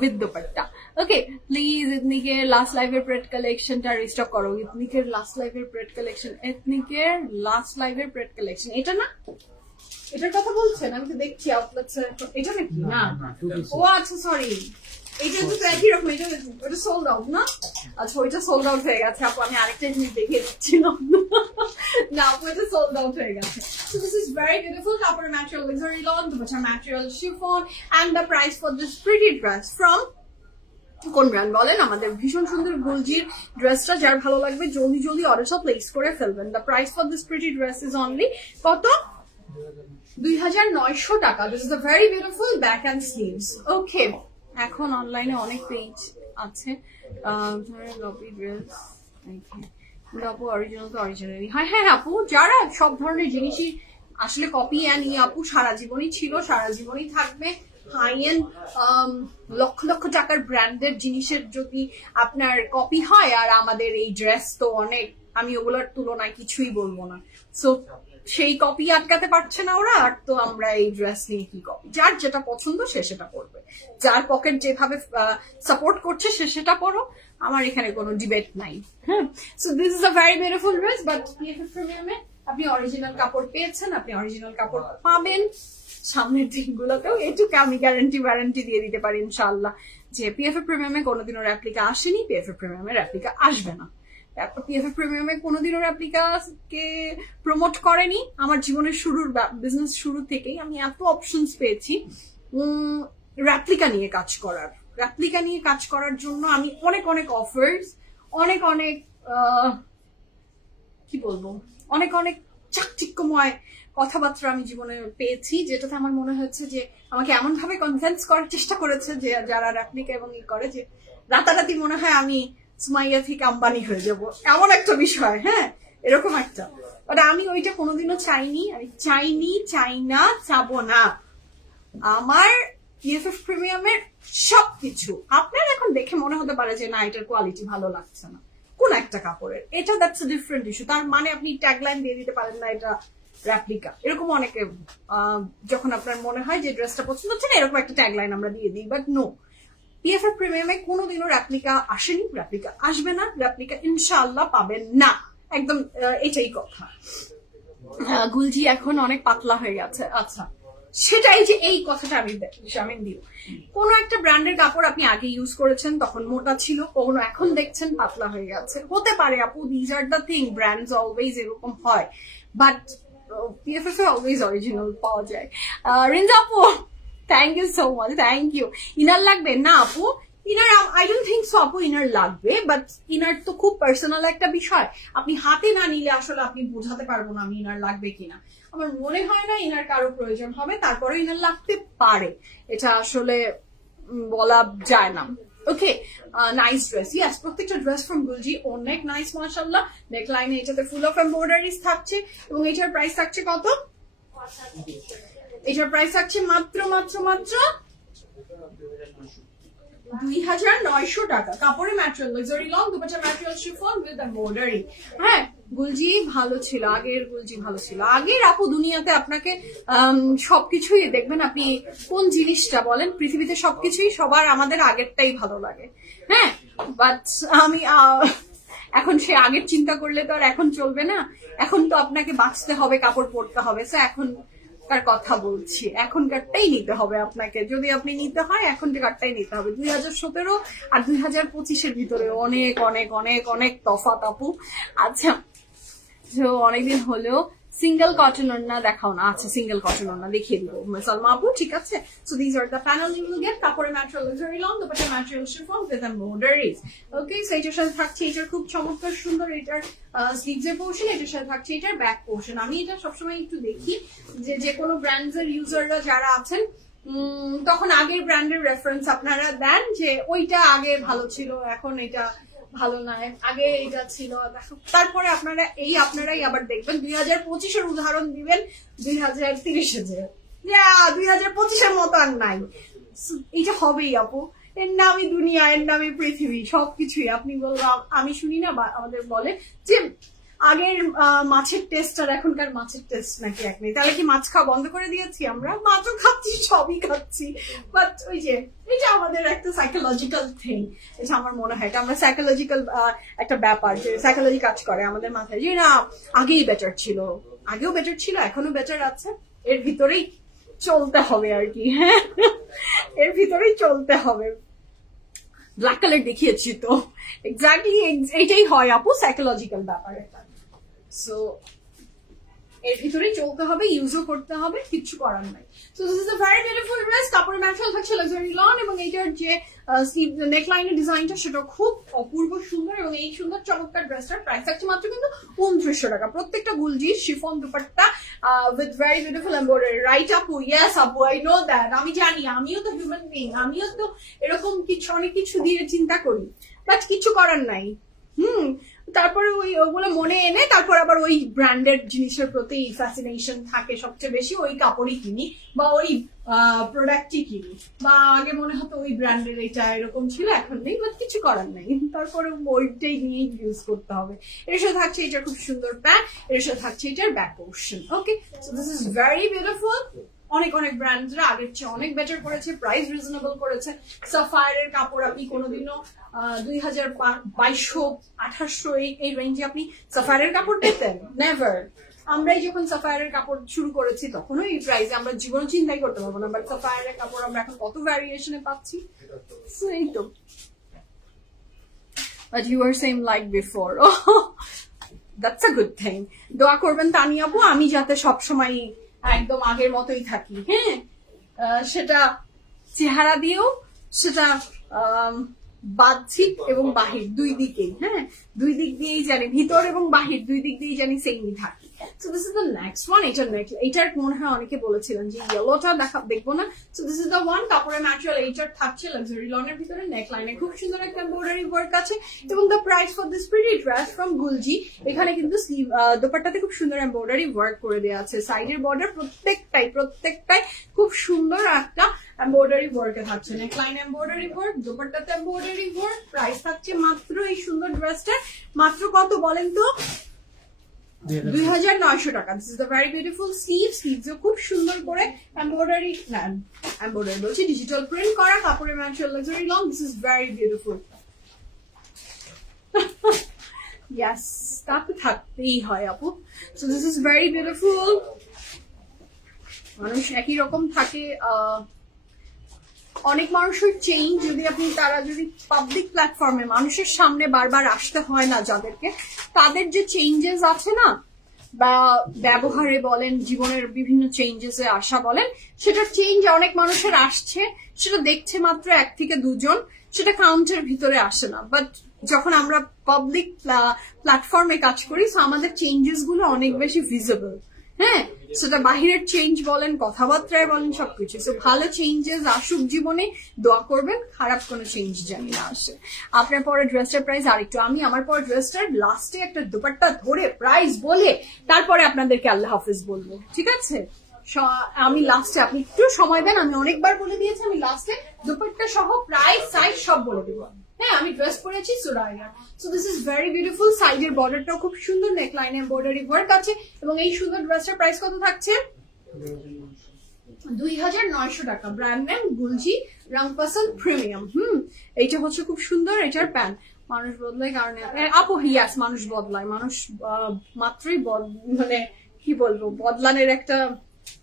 উইথ দোপাট্টা। ওকে, প্লিজ এথনিকের লাস্ট লাইভের প্রেড কালেকশনটা রিস্টক করো। এথনিকের লাস্ট লাইভের প্রেড কালেকশন, এথনিকের লাস্ট লাইভের প্রেড কালেকশন, এটা না, এটার কথা বলছেন? আমি তো দেখছি আউটলেটস, এটা নাকি? না, ও আচ্ছা সরি, এটা তো একই রকম, এটা সোল্ড আউট না? আচ্ছা, ওইটা সোল্ড আউট হয়ে গেছে আপু, আমি আরেকটা জিনিস দেখিয়ে দিচ্ছিলাম না আপু, এটা সোল্ড আউট হয়ে গেছে। So this is very beautiful কাপড়ের material is very long, the material chiffon, and the price for this pretty dress from কোন ব্র্যান্ড বলেন? আমাদের ভীষণ সুন্দর গুলজির ড্রেসটা যার ভালো লাগবে জলদি জলদি অর্ডারটা প্লেস করে ফেলবেন। The price for this pretty dress is only কত? 2,900 টাকা। This is a very beautiful back and sleeves. Okay, এখন অনলাইনে অনেক পেজ আছে, আপু অরিজিনাল তো অরিজিনালি। হ্যাঁ হ্যাঁ আপু, যারা সব ধরনের জিনিসই আসলে কপি অ্যান্ড আপু সারা জীবনই ছিল, সারা জীবনই থাকবে। হাই এন্ড লক্ষ লক্ষ টাকার ব্র্যান্ডের জিনিসের যদি আপনার কপি হয়, আর আমাদের এই ড্রেস তো অনেক, আমি ওগুলোর তুলনায় কিছুই বলবো না। সো সেই কপি আটকাতে পারছে না ওরা, আর তো আমরা এই ড্রেস নিয়ে কি কপি? যার যেটা পছন্দ সে সেটা করবে, যার পকেট যেভাবে সাপোর্ট করছে সে সেটা করো, আমার এখানে কোনো ডিবেট নাই। হ্যাঁ, so this is a very beautiful dress, but PFF প্রিমিয়ামে আপনি অরিজিনাল কাপড় পেয়েছেন, আপনি অরিজিনাল কাপড় পাবেন সামনের দিনগুলোতেও। এটুকু আমি ওয়ারেন্টি দিয়ে দিতে পারি ইনশাআল্লাহ যে পিএফএফ প্রিমিয়ামে কোনোদিনও রেপ্লিকা আসেনি, পিএফএফ প্রিমিয়ামে রেপ্লিকা আসবে না। পিএফএফ প্রিমিয়ামে কোনোদিনও রেপ্লিকাকে প্রমোট করেনি। আমার জীবনের বিজনেস শুরু থেকেই আমি এত অপশনস পেয়েছি রেপ্লিকা নিয়ে কাজ করার জন্য। আমি অনেক অনেক অফার্স, অনেক অনেক কি বলবো, অনেক অনেক চাকচিক্যময় কথাবার্তা আমি জীবনে পেয়েছি, যেটাতে আমার মনে হচ্ছে যে আমাকে এমন ভাবে কনভিন্স করার চেষ্টা করেছে যে যারা রেপ্লিকা এবং ই করে, যে রাতারাতি মনে হয় আমি সুমাইয়া থেকে আম্বানি হয়ে যাব, এমন একটা বিষয়। হ্যাঁ, এরকম একটা, বাট আমি ওইটা কোনোদিনও চাইনি, আমি চাই না, চাবো না। আমার পিএফএফ প্রিমিয়ামের সবকিছু আপনার এখন দেখে মনে হতে পারে যে না, এটার কোয়ালিটি ভালো লাগছে না কোন একটা কাপড়ের, এটা দ্যাটস এ ডিফারেন্ট ইস্যু। তার মানে আপনি ট্যাগলাইন দিয়ে দিতে পারেন না এটা রেপ্লিকা, এরকম অনেকে যখন আপনার মনে হয় যে ড্রেসটা পছন্দ হচ্ছে না, এরকম একটা ট্যাগলাইন আমরা দিয়ে দিই, বাট নো, পিএফএফ প্রিমিয়ামে কোনোদিনও রেপ্লিকা আসেনি, রেপ্লিকা আসবে না, রেপ্লিকা ইনশাআল্লাহ পাবেন না, একদম এটাই কথা। গুলজি এখন অনেক পাতলা হয়ে গেছে, আচ্ছা সেটাই, যে এই কথাটা আমি দিও, কোন একটা ব্র্যান্ডের কাপড় আপনি আগে ইউজ করেছেন তখন মোটা ছিল, কখনো এখন দেখছেন পাতলা হয়ে গেছে, হতে পারে আপু, these are the thing, brands always এরকম হয়, বাট পিএফএফ এ অলওয়েজ অরিজিনাল পাওয়া যায়। রিঞ্জা আপু thank you so much, thank you. Inner লাগবে না আপু? Inner I don't think so আপু ইনার লাগবে, বাট ইনার তো খুব পার্সোনাল একটা বিষয়, আপনি হাতে না নিলে আসলে আপনি বোঝাতে পারবো না আমি ইনার লাগবে কিনা। আমার মনে হয় না ইনার কারো প্রয়োজন হবে, তারপরে ইনার লাগতে পারে, এটা আসলে বলা যায় না। ওকে, নাইস ড্রেস, ইয়েস, প্রত্যেকটা ড্রেস ফ্রম গুলজি অনেক নাইস মাশাআল্লাহ। নেকলাইনে এটাতে ফুল অফ এমব্রয়ডারিজ থাকছে, এবং এটার প্রাইস থাকছে কত? এটার প্রাইস থাকছে মাত্র 2,900 টাকা। কাপড়ের material luxury long, dupatta material chiffon with embroidery. হ্যাঁ, গুলজি ভালো ছিল, আগের গুলজি ভালো ছিল। আগের আপু দুনিয়াতে আপনাকে সবকিছুই দেখবেন, আপনি কোন জিনিসটা বলেন, পৃথিবীতে সবকিছুই সবার আমাদের আগেরটাই ভালো লাগে। হ্যাঁ, বাট আমি এখন সে আগের চিন্তা করলে তো আর এখন চলবে না, এখন তো আপনাকে বাঁচতে হবে, কাপড় পরতে হবে। সো এখনকার কথা বলছি, এখনকারটাই নিতে হবে আপনাকে, যদি আপনি নিতে হয় এখনকারটাই নিতে হবে। 2017 আর 2025-এর ভিতরে অনেক অনেক অনেক অনেক তফাৎ আপু। আচ্ছা, তো অনেকদিন হলেও সিঙ্গেল কটন ওড়না দেখাও না, আচ্ছা সিঙ্গেল কটন ওড়না দেখিয়ে দিব সালমা আপু, ঠিক আছে। So this are the panel you will get, কাপড়ের material is very long, dupatta material chiffon with embroideries. Okay, so এটার সাথে থাকছে এটার খুব চমৎকার সুন্দর এটার স্লিভস এর পোর্শন, এটার সাথে থাকছে এটার ব্যাক পোর্শন। আমি এটা সবসময় একটু দেখি যে কোনো ব্র্যান্ডস এর ইউজাররা যারা আছেন তখন আগের ব্র্যান্ডের রেফারেন্স আপনারা দেন যে ওইটা আগে ভালো ছিল, এখন এটা ভালো নয়, আগে এটা ছিল, তারপরে আপনারাই আবার দেখবেন 2025-এর উদাহরণ দিবেন 2030-এ, যে 2025-এর মতো আর নাই। এটা হবেই আপু, এর নামই দুনিয়া, এর নামই পৃথিবী, সবকিছুই। আপনি বলবেন, আমি শুনি না আমাদের বলে যে আগের মাছের টেস্ট আর এখনকার মাছের টেস্ট নাকি এক নেই, তাহলে কি মাছ খাওয়া বন্ধ করে দিয়েছি? আমরা মাছও খাচ্ছি, সবই খাচ্ছি, বাট ওই যে এটা আমাদের একটা সাইকোলজিক্যাল থিং, এটা আমার মনে হয় এটা আমরা সাইকোলজিক্যাল একটা ব্যাপার, যে সাইকোলজি কাজ করে আমাদের মাথায়, যে না আগেই বেটার ছিল, আগেও বেটার ছিল, এখনো বেটার আছে, এর ভিতরেই চলতে হবে আর কি। হ্যাঁ, এর ভিতরেই চলতে হবে। ব্ল্যাক কালার দেখিয়েছি তো, এক্স্যাক্টলি এটাই হয় আপু, সাইকোলজিক্যাল ব্যাপার এটা। সো এর ভিতরেই চলতে হবে, ইউজও করতে হবে, কিছু করার নাই। So this is a very beautiful dress, কাপড়ের ম্যাটেরিয়াল থাকছে লাক্সারি লন, এবং এইটার যে স্লিভ নেকলাইনের ডিজাইনটা সেটা খুব অপূর্ব সুন্দর, এবং এই সুন্দর চমৎকার ড্রেসটার প্রাইস থাকছে মাত্র কিন্তু 2900 টাকা। প্রত্যেকটা Gulji chiffon dupatta with very beautiful embroidery. Right আপু? ইয়েস আপু, আই নো দ্যাট, আমি জানি, আমিও তো হিউম্যান বিং, আমিও তো এরকম কিছু অনেক কিছু দিয়ে চিন্তা করি, বাট কিছু করার নাই। তারপরে ওগুলো মনে এনে তারপর আবার ওই ব্র্যান্ডেড জিনিসের প্রতি ফ্যাসিনেশন থাকে সবচেয়ে বেশি, ওই কাপড়ই কিনি বা ওই প্রোডাক্টই কিনি, বা আগে মনে হতো ওই ব্র্যান্ডের এটা এরকম ছিল, এখন নেই, বাট কিছু করার নেই, তারপরে ওইটাই নিয়ে ইউজ করতে হবে। এর সাথে থাকছে এটা খুব সুন্দর প্যান্ট, এর সাথে থাকছে এটার back portion. Okay, so this is very beautiful. অনেক ব্র্যান্ডরা আগের চেয়ে অনেক বেটার করেছে, প্রাইস রিজনেবল করেছে। সাফায়ারের কাপড় আপনি কোনোদিনও 2200, 2800 এই রেঞ্জে আপনি সাফায়ারের কাপড় পেতেন? নেভার। আমরাই যখন সাফায়ারের কাপড় শুরু করেছি তখনও এই প্রাইসে আমরা জীবন চিন্তাই করতে পারবো না, বাট সাফায়ারের কাপড় আমরা এখন কত ভ্যারিয়েশনে পাচ্ছি। সো এই তো, but you are same like before. That's a good thing. দোয়া করবেন তানিয়া আপু আমি যাতে সবসময় একদম আগের মতোই থাকি। হ্যাঁ, সেটা চেহারা দিয়েও, সেটা বাহ্যিক এবং বাহির দুই দিকেই, হ্যাঁ দুই দিক দিয়েই জানি, ভিতর এবং বাহির দুই দিক দিয়েই জানি সেমই থাকি। So this is the next one. এটার মনে হয় অনেকে বলেছিলেন যে ইয়েলোটা দেখবো না। So this is the one. কাপড়ের ম্যাটেরিয়াল এইটার থাকছে লাক্সারি লনের ভিতরে, নেক লাইনে খুব সুন্দর একটা এমব্রয়ডারি ওয়ার্ক আছে, এবং the price for this pretty dress from Gulji. এখানে কিন্তু স্লিভ দোপাট্টাতে খুব সুন্দর এমব্রয়ডারি ওয়ার্ক করে দেওয়া আছে, সাইডের বর্ডার প্রত্যেকটাই খুব সুন্দর একটা এমব্রয়ডারি ওয়ার্কে থাকছে, নেকলাইন এমব্রয়ডারি ওয়ার্ক, দোপাট্টাতে এমব্রয়ডারি ওয়ার্ক। প্রাইস থাকছে মাত্র এই সুন্দর ড্রেসটা মাত্র কত বলেন তো? 2900 টাকা। This is the very beautiful sleeves খুব সুন্দর করে এমব্রয়ডারি বলছি ডিজিটাল প্রিন্ট করা, কাপড়ের material luxury long. This is very beautiful. Yes, তা তো থাকতেই হয় আপু। So this is very beautiful. মানুষ একই রকম থাকে, অনেক মানুষের চেঞ্জ তারা যদি পাবলিক প্ল্যাটফর্মে মানুষের সামনে বারবার আসতে হয় না যাদেরকে, তাদের যে চেঞ্জেস আছে না, বা ব্যবহারে বলেন, জীবনের বিভিন্ন চেঞ্জেসে আসা বলেন, সেটার চেঞ্জ অনেক মানুষের আসছে, সেটা দেখছে মাত্র 1 থেকে 2 জন, সেটা কাউন্টের ভিতরে আসে না। বাট যখন আমরা পাবলিক প্ল্যাটফর্মে কাজ করি, আমাদের চেঞ্জেস গুলো অনেক বেশি ভিজিবল। হ্যাঁ, সেটা বাহিরের চেঞ্জ বলেন, কথাবার্তায় বলেন, সবকিছু। সো ভালো চেঞ্জেস আসুক জীবনে, দোয়া করবেন খারাপ কোনো চেঞ্জ জানি না আসে। আপনার পরে ড্রেসটার প্রাইস আরেকটু, আমি আমার পরে ড্রেসটার লাস্টে একটা দুপাট্টা ধরে প্রাইস বলে তারপরে আপনাদেরকে আল্লাহ হাফিজ বলবো, ঠিক আছে? আমি লাস্টে, আপনি একটু সময় দেন, আমি অনেকবার বলে দিয়েছি, আমি লাস্টে দুপাট্টা সহ প্রাইস সাইজ সব বলে দেবো। হ্যাঁ, আমি ড্রেস পরেছি Suraiya. So this is very beautiful. সাইডের বর্ডারটাও খুব সুন্দর, নেকলাইন এমব্রয়ডারি ওয়ার্ক আছে, এবং এই সুন্দর ড্রেসটার প্রাইস কত থাকছে? 2900 টাকা। ব্র্যান্ড নেম গুলজি রাংপাসন প্রিমিয়াম। এইটা হচ্ছে খুব সুন্দর। এটার প্যান্ট মানুষ বদলায় কারণে আপু, ইয়াস মানুষ বদলায়, মানুষ মাত্রই মানে কি বলবো, বদলানোর একটা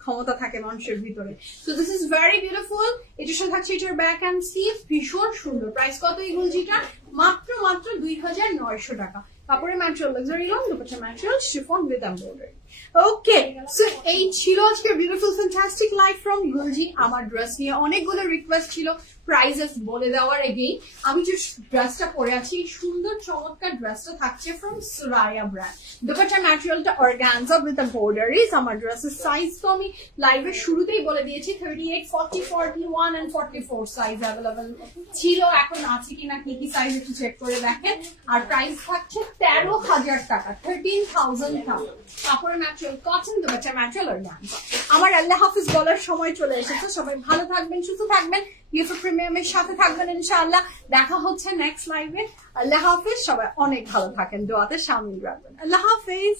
ক্ষমতা থাকে মানুষের ভিতরে। So this is very beautiful. এটার সাথে থাকছে এটার ব্যাক অ্যান্ড স্লিভ, ভীষণ সুন্দর। প্রাইস কত এই গুলজিটা? মাত্র 2900 টাকা। কাপড়ের material luxury long, dupatta material chiffon with embroidery. Okay, so এই ছিল আজকে বিউটিফুল ফ্যান্টাস্টিক লাইফ ফ্রম গুলজি। আমার ড্রেস নিয়ে অনেকগুলো রিকোয়েস্ট ছিল প্রাইজেস বলে দেওয়ার আগেই। আমি যে ড্রেসটা পরে আছি, সুন্দর চমৎকার ড্রেসটা থাকছে ফ্রম সুরাইয়া ব্র্যান্ড। দুপাট্টা ম্যাটেরিয়ালটা অর্গানজা উইথ এমব্রয়ডারিজ। আমার ড্রেসের সাইজ তো আমি লাইভের শুরুতেই বলে দিয়েছি, 38, 40, 41 and 44 সাইজ অ্যাভেলেবল ছিল। এখন আছে কিনা কি কি সাইজ একটু চেক করে দেখেন। আর প্রাইস থাকছে 13,000 টাকা, 13,000 টাকা। কাপড়ের material cotton, dupatta material organza. আমার আল্লাহ হাফিজ বলার সময় চলে এসেছে। সবাই ভালো থাকবেন, সুস্থ থাকবেন, ইউটিউব প্রিমিয়ামের সাথে থাকবেন ইনশাআল্লাহ। দেখা হচ্ছে নেক্সট লাইভে। আল্লাহ হাফিজ, সবাই অনেক ভালো থাকেন, দোয়াতে শামিল রাখবেন। আল্লাহ হাফিজ।